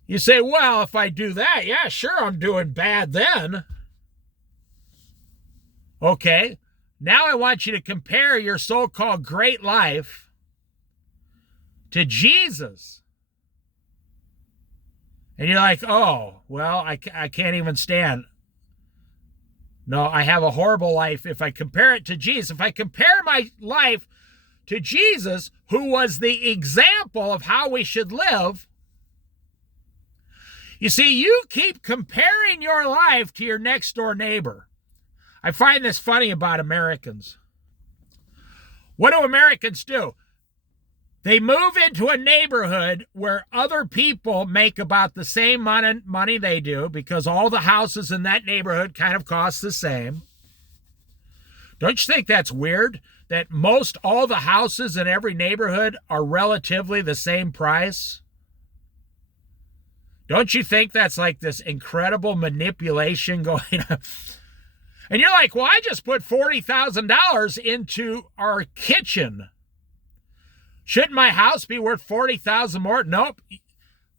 You say, well, if I do that, yeah, sure, I'm doing bad then. Okay, now I want you to compare your so-called great life to Jesus. And you're like, oh, well, I can't even stand. No, I have a horrible life if I compare it to Jesus. If I compare my life to Jesus, who was the example of how we should live, you see, you keep comparing your life to your next door neighbor. I find this funny about Americans. What do Americans do? They move into a neighborhood where other people make about the same money they do because all the houses in that neighborhood kind of cost the same. Don't you think that's weird? That all the houses in every neighborhood are relatively the same price? Don't you think that's like this incredible manipulation going on? And you're like, well, I just put $40,000 into our kitchen. Shouldn't my house be worth $40,000 more? Nope.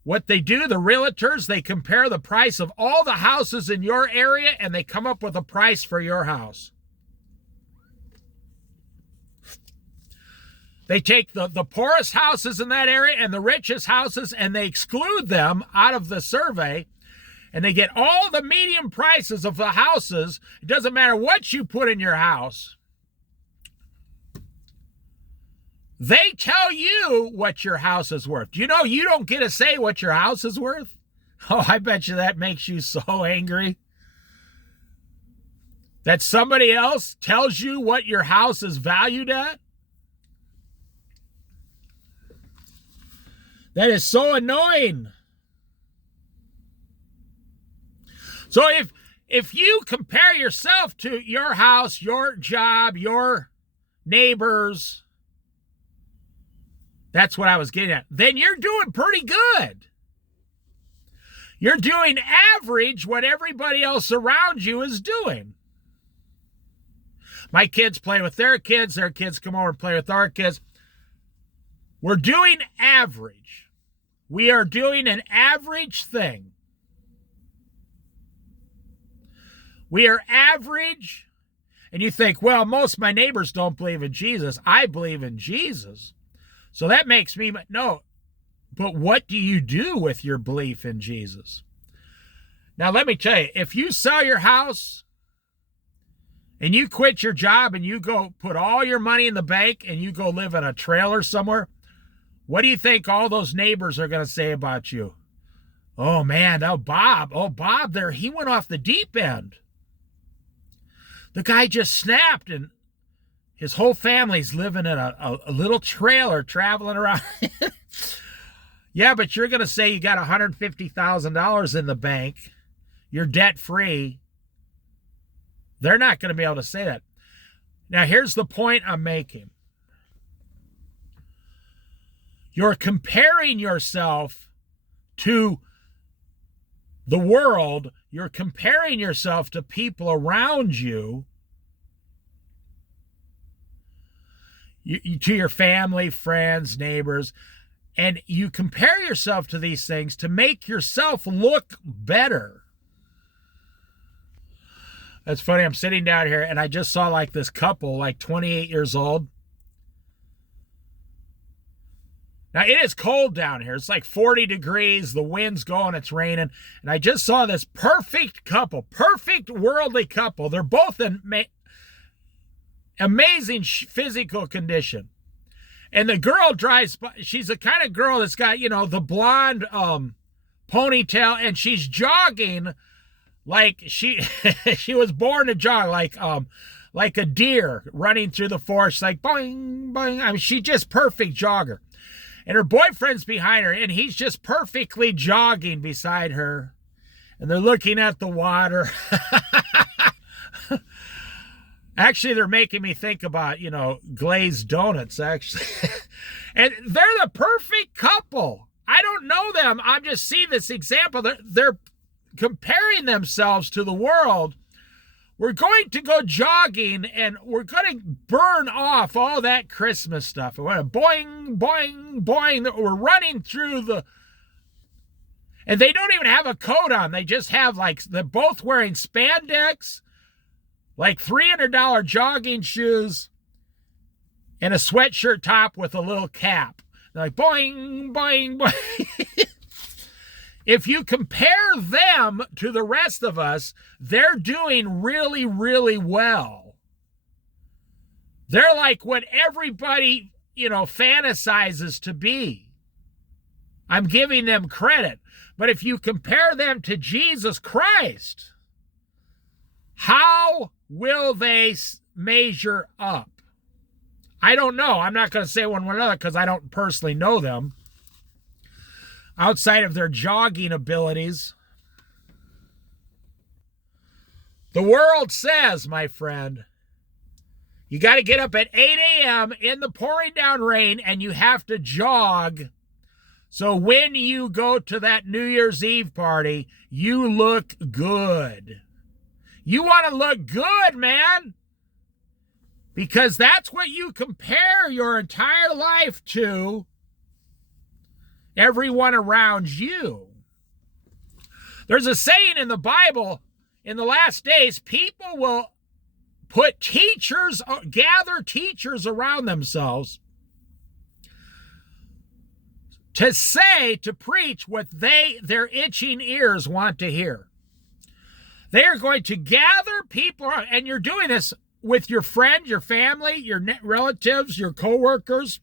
What they do, the realtors, they compare the price of all the houses in your area and they come up with a price for your house. They take the poorest houses in that area and the richest houses and they exclude them out of the survey. And they get all the median prices of the houses. It doesn't matter what you put in your house. They tell you what your house is worth. Do you know you don't get to say what your house is worth? Oh, I bet you that makes you so angry. That somebody else tells you what your house is valued at? That is so annoying. So if you compare yourself to your house, your job, your neighbors, that's what I was getting at, then you're doing pretty good. You're doing average what everybody else around you is doing. My kids play with their kids come over and play with our kids. We're doing average. We are doing an average thing. We are average. And you think, well, most of my neighbors don't believe in Jesus. I believe in Jesus. So that makes me, no. But what do you do with your belief in Jesus? Now, let me tell you, if you sell your house and you quit your job and you go put all your money in the bank and you go live in a trailer somewhere, what do you think all those neighbors are going to say about you? Oh, man, Bob there, he went off the deep end. The guy just snapped and his whole family's living in a little trailer traveling around. Yeah, but you're going to say you got $150,000 in the bank. You're debt-free. They're not going to be able to say that. Now, here's the point I'm making. You're comparing yourself to the world. You're comparing yourself to people around you, to your family, friends, neighbors, and you compare yourself to these things to make yourself look better. That's funny. I'm sitting down here and I just saw like this couple, like 28 years old. Now, it is cold down here. It's like 40 degrees. The wind's going. It's raining. And I just saw this perfect couple, perfect worldly couple. They're both in amazing physical condition. And the girl drives by. She's the kind of girl that's got, the blonde ponytail. And she's jogging like she was born to jog, like a deer running through the forest, like boing, boing. I mean, she's just perfect jogger. And her boyfriend's behind her, and he's just perfectly jogging beside her. And they're looking at the water. Actually, they're making me think about, glazed donuts, actually. And they're the perfect couple. I don't know them. I just see this example. They're comparing themselves to the world. We're going to go jogging and we're going to burn off all that Christmas stuff. We're going to boing, boing, boing. We're running through and they don't even have a coat on. They just have they're both wearing spandex, $300 jogging shoes, and a sweatshirt top with a little cap. They're like, boing, boing, boing. If you compare them to the rest of us, they're doing really, really well. They're like what everybody, fantasizes to be. I'm giving them credit. But if you compare them to Jesus Christ, how will they measure up? I don't know. I'm not going to say one way or another because I don't personally know them. Outside of their jogging abilities. The world says, my friend, you got to get up at 8 a.m. in the pouring down rain and you have to jog. So when you go to that New Year's Eve party, you look good. You want to look good, man. Because that's what you compare your entire life to. Everyone around you. There's a saying in the Bible, in the last days, people will gather teachers around themselves to preach what their itching ears want to hear. They are going to gather people around, and you're doing this with your friends, your family, your relatives, your coworkers.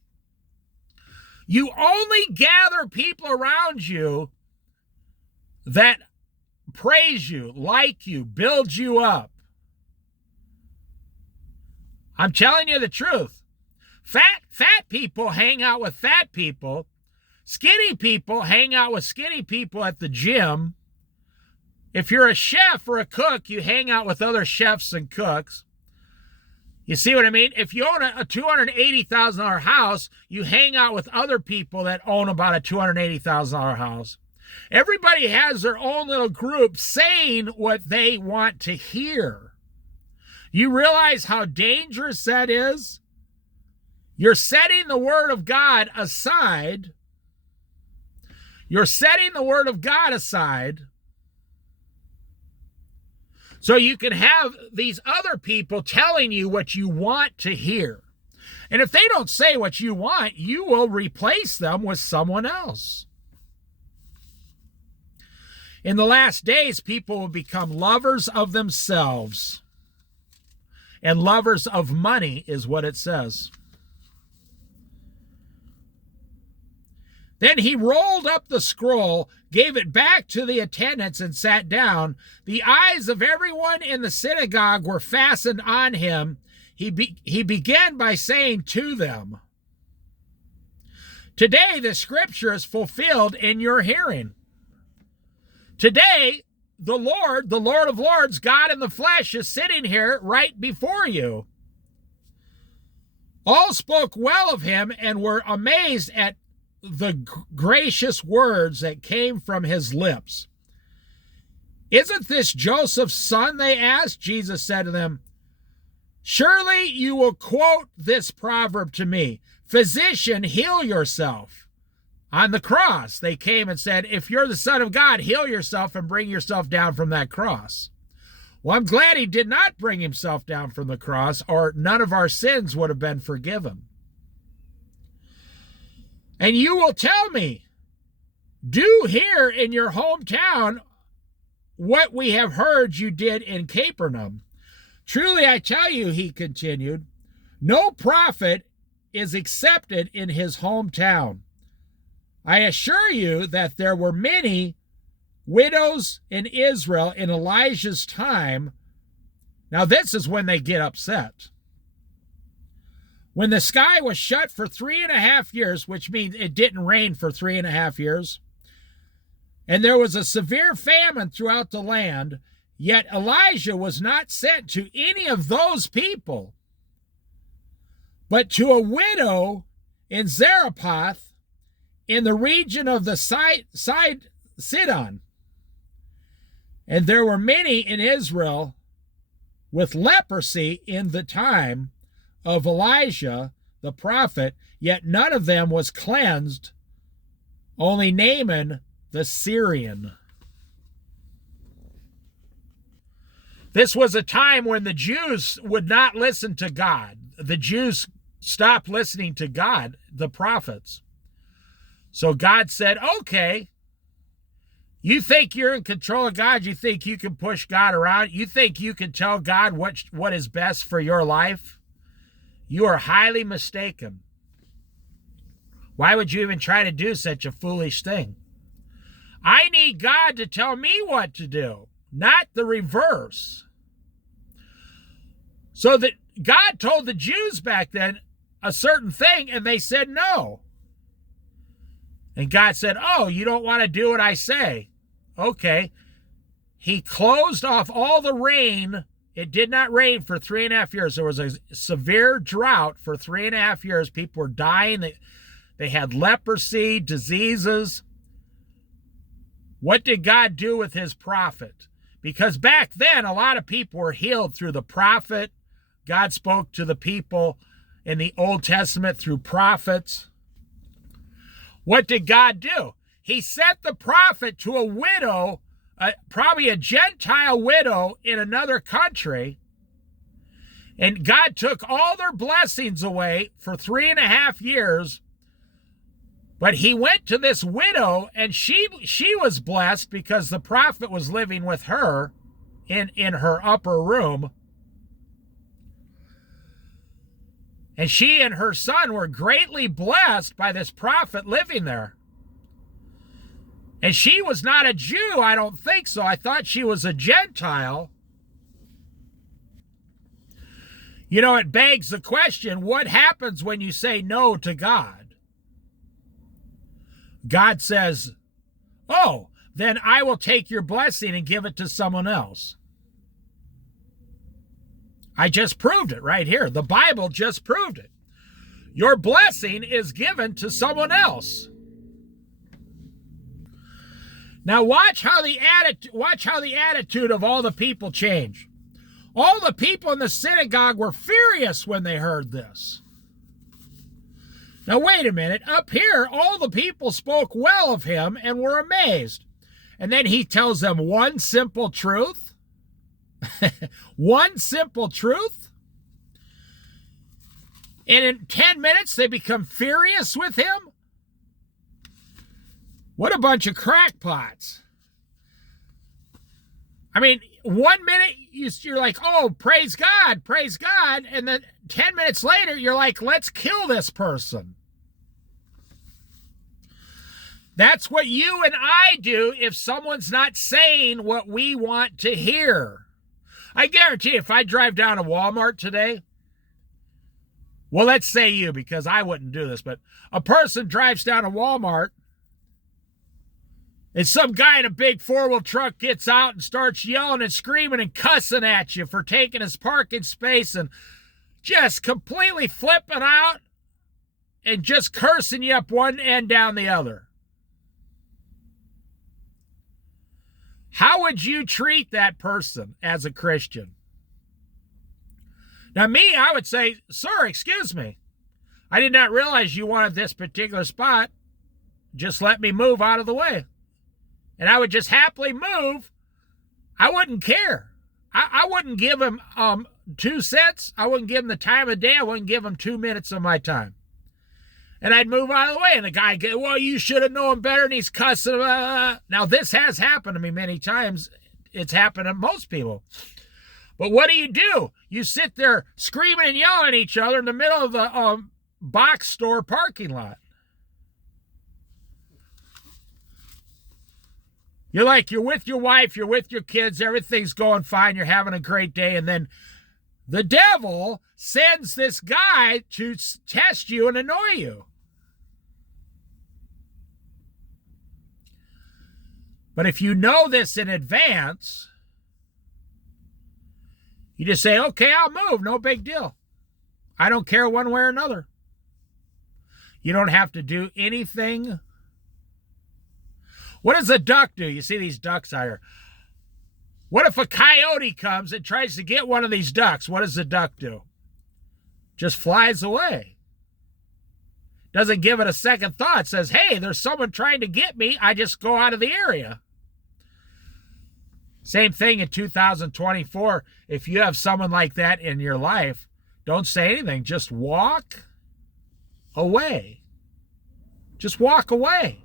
You only gather people around you that praise you, like you, build you up. I'm telling you the truth. Fat people hang out with fat people. Skinny people hang out with skinny people at the gym. If you're a chef or a cook, you hang out with other chefs and cooks. You see what I mean? If you own a $280,000 house, you hang out with other people that own about a $280,000 house. Everybody has their own little group saying what they want to hear. You realize how dangerous that is? You're setting the Word of God aside. You're setting the Word of God aside so you can have these other people telling you what you want to hear. And if they don't say what you want, you will replace them with someone else. In the last days, people will become lovers of themselves. And lovers of money is what it says. Then he rolled up the scroll, gave it back to the attendants, and sat down. The eyes of everyone in the synagogue were fastened on him. He began by saying to them, "Today the scripture is fulfilled in your hearing." Today, the Lord of Lords, God in the flesh, is sitting here right before you. All spoke well of him and were amazed at the gracious words that came from his lips. "Isn't this Joseph's son?" they asked. Jesus said to them, "Surely you will quote this proverb to me, 'Physician, heal yourself.' On the cross, they came and said, 'If you're the Son of God, heal yourself and bring yourself down from that cross.' Well, I'm glad he did not bring himself down from the cross, or none of our sins would have been forgiven. And you will tell me, do here in your hometown what we have heard you did in Capernaum. Truly I tell you," he continued, "no prophet is accepted in his hometown. I assure you that there were many widows in Israel in Elijah's time." Now this is when they get upset. "When the sky was shut for 3.5 years, which means it didn't rain for 3.5 years, and there was a severe famine throughout the land, Yet Elijah was not sent to any of those people, but to a widow in Zarephath in the region of the Sidon. And there were many in Israel with leprosy in the time of Elijah the prophet, yet none of them was cleansed, only Naaman the Syrian. This was a time when the Jews would not listen to God. The Jews stopped listening to God, the prophets. So God said, okay, you think you're in control of God? You think you can push God around? You think you can tell God what is best for your life? You are highly mistaken. Why would you even try to do such a foolish thing? I need God to tell me what to do, not the reverse. So that God told the Jews back then a certain thing, and they said no. And God said, oh, you don't want to do what I say. Okay. He closed off all the rain. It did not rain for 3.5 years. There was a severe drought for 3.5 years. People were dying. They had leprosy, diseases. What did God do with his prophet? Because back then, a lot of people were healed through the prophet. God spoke to the people in the Old Testament through prophets. What did God do? He sent the prophet to a widow, probably a Gentile widow in another country, and God took all their blessings away for 3.5 years. But he went to this widow, and she was blessed because the prophet was living with her in her upper room. And she and her son were greatly blessed by this prophet living there. And she was not a Jew, I don't think so. I thought she was a Gentile. You know, it begs the question, what happens when you say no to God? God says, oh, then I will take your blessing and give it to someone else. I just proved it right here. The Bible just proved it. Your blessing is given to someone else. Now watch how the attitude of all the people change. All the people in the synagogue were furious when they heard this. Now wait a minute. Up here, all the people spoke well of him and were amazed. And then he tells them one simple truth. One simple truth. And in 10 minutes, they become furious with him. What a bunch of crackpots. I mean, 1 minute you're like, oh, praise God. And then 10 minutes later, you're like, let's kill this person. That's what you and I do if someone's not saying what we want to hear. I guarantee if I drive down to Walmart today, well, let's say you, because I wouldn't do this, but a person drives down to Walmart and some guy in a big four-wheel truck gets out and starts yelling and screaming and cussing at you for taking his parking space and just completely flipping out and just cursing you up one end down the other. How would you treat that person as a Christian? Now me, I would say, sir, excuse me. I did not realize you wanted this particular spot. Just let me move out of the way. And I would just happily move. I wouldn't care. I wouldn't give him 2 cents. I wouldn't give him the time of day. I wouldn't give him 2 minutes of my time. And I'd move out of the way. And the guy would go, well, you should have known better. And he's cussing. Now, this has happened to me many times. It's happened to most people. But what do? You sit there screaming and yelling at each other in the middle of the box store parking lot. You're with your wife, you're with your kids, everything's going fine, you're having a great day, and then the devil sends this guy to test you and annoy you. But if you know this in advance, You just say, okay, I'll move. No big deal. I don't care one way or another. You don't have to do anything. What does a duck do? You see these ducks out here. What if a coyote comes and tries to get one of these ducks? What does the duck do? Just flies away. Doesn't give it a second thought. Says, hey, there's someone trying to get me. I just go out of the area. Same thing in 2024. If you have someone like that in your life, don't say anything. Just walk away. Just walk away.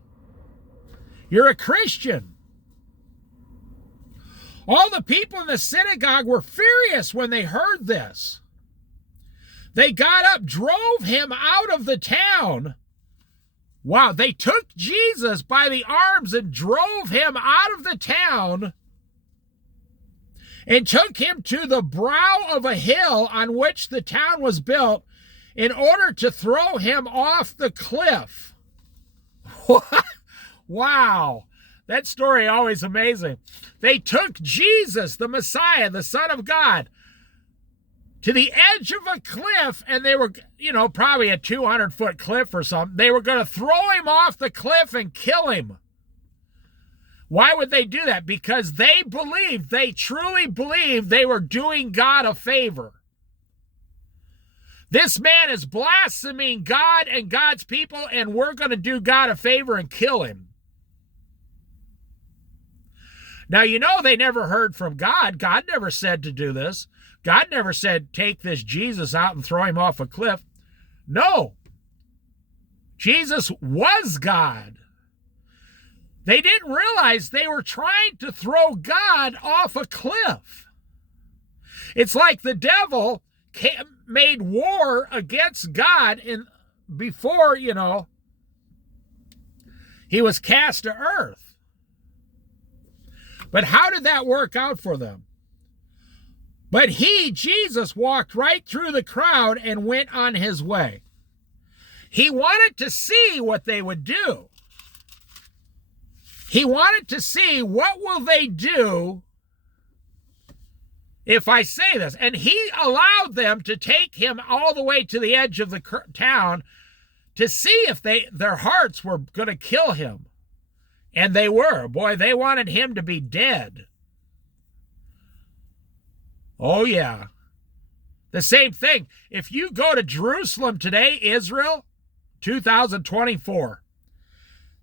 You're a Christian. All the people in the synagogue were furious when they heard this. They got up, drove him out of the town. Wow, they took Jesus by the arms and drove him out of the town and took him to the brow of a hill on which the town was built in order to throw him off the cliff. Wow, that story always amazing. They took Jesus, the Messiah, the Son of God, to the edge of a cliff, and they were, probably a 200-foot cliff or something. They were going to throw him off the cliff and kill him. Why would they do that? Because they truly believed they were doing God a favor. This man is blaspheming God and God's people, and we're going to do God a favor and kill him. Now, they never heard from God. God never said to do this. God never said, take this Jesus out and throw him off a cliff. No. Jesus was God. They didn't realize they were trying to throw God off a cliff. It's like the devil made war against God before, he was cast to earth. But how did that work out for them? But Jesus, walked right through the crowd and went on his way. He wanted to see what they would do. He wanted to see, what will they do if I say this? And he allowed them to take him all the way to the edge of the town to see if their hearts were going to kill him. And they were. Boy, they wanted him to be dead. Oh, yeah. The same thing. If you go to Jerusalem today, Israel, 2024,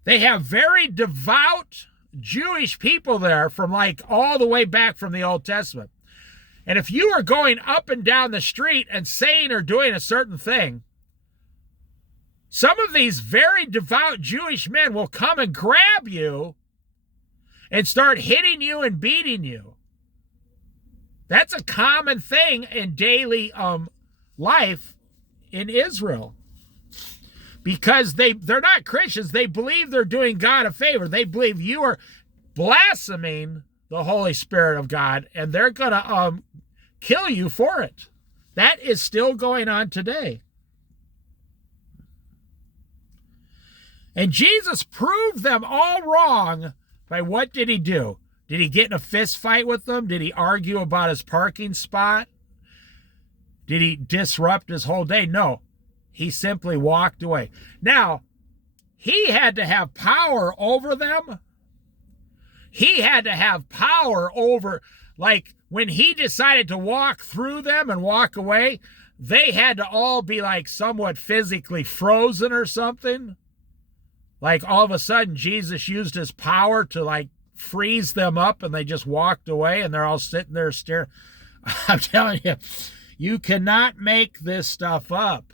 they have very devout Jewish people there from all the way back from the Old Testament. And if you are going up and down the street and saying or doing a certain thing, some of these very devout Jewish men will come and grab you and start hitting you and beating you. That's a common thing in daily life in Israel. Because they're not Christians. They believe they're doing God a favor. They believe you are blaspheming the Holy Spirit of God, and they're going to kill you for it. That is still going on today. And Jesus proved them all wrong by what did he do? Did he get in a fist fight with them? Did he argue about his parking spot? Did he disrupt his whole day? No. He simply walked away. Now, he had to have power over them. He had to have power over, when he decided to walk through them and walk away, they had to all be somewhat physically frozen or something. All of a sudden, Jesus used his power to freeze them up, and they just walked away, and they're all sitting there staring. I'm telling you, you cannot make this stuff up.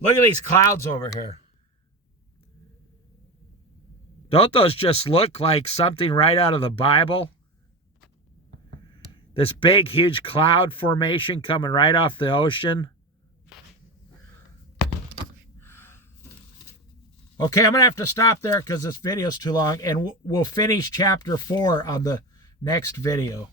Look at these clouds over here. Don't those just look like something right out of the Bible? This big, huge cloud formation coming right off the ocean. Okay, I'm going to have to stop there because this video is too long, and we'll finish chapter 4 on the next video.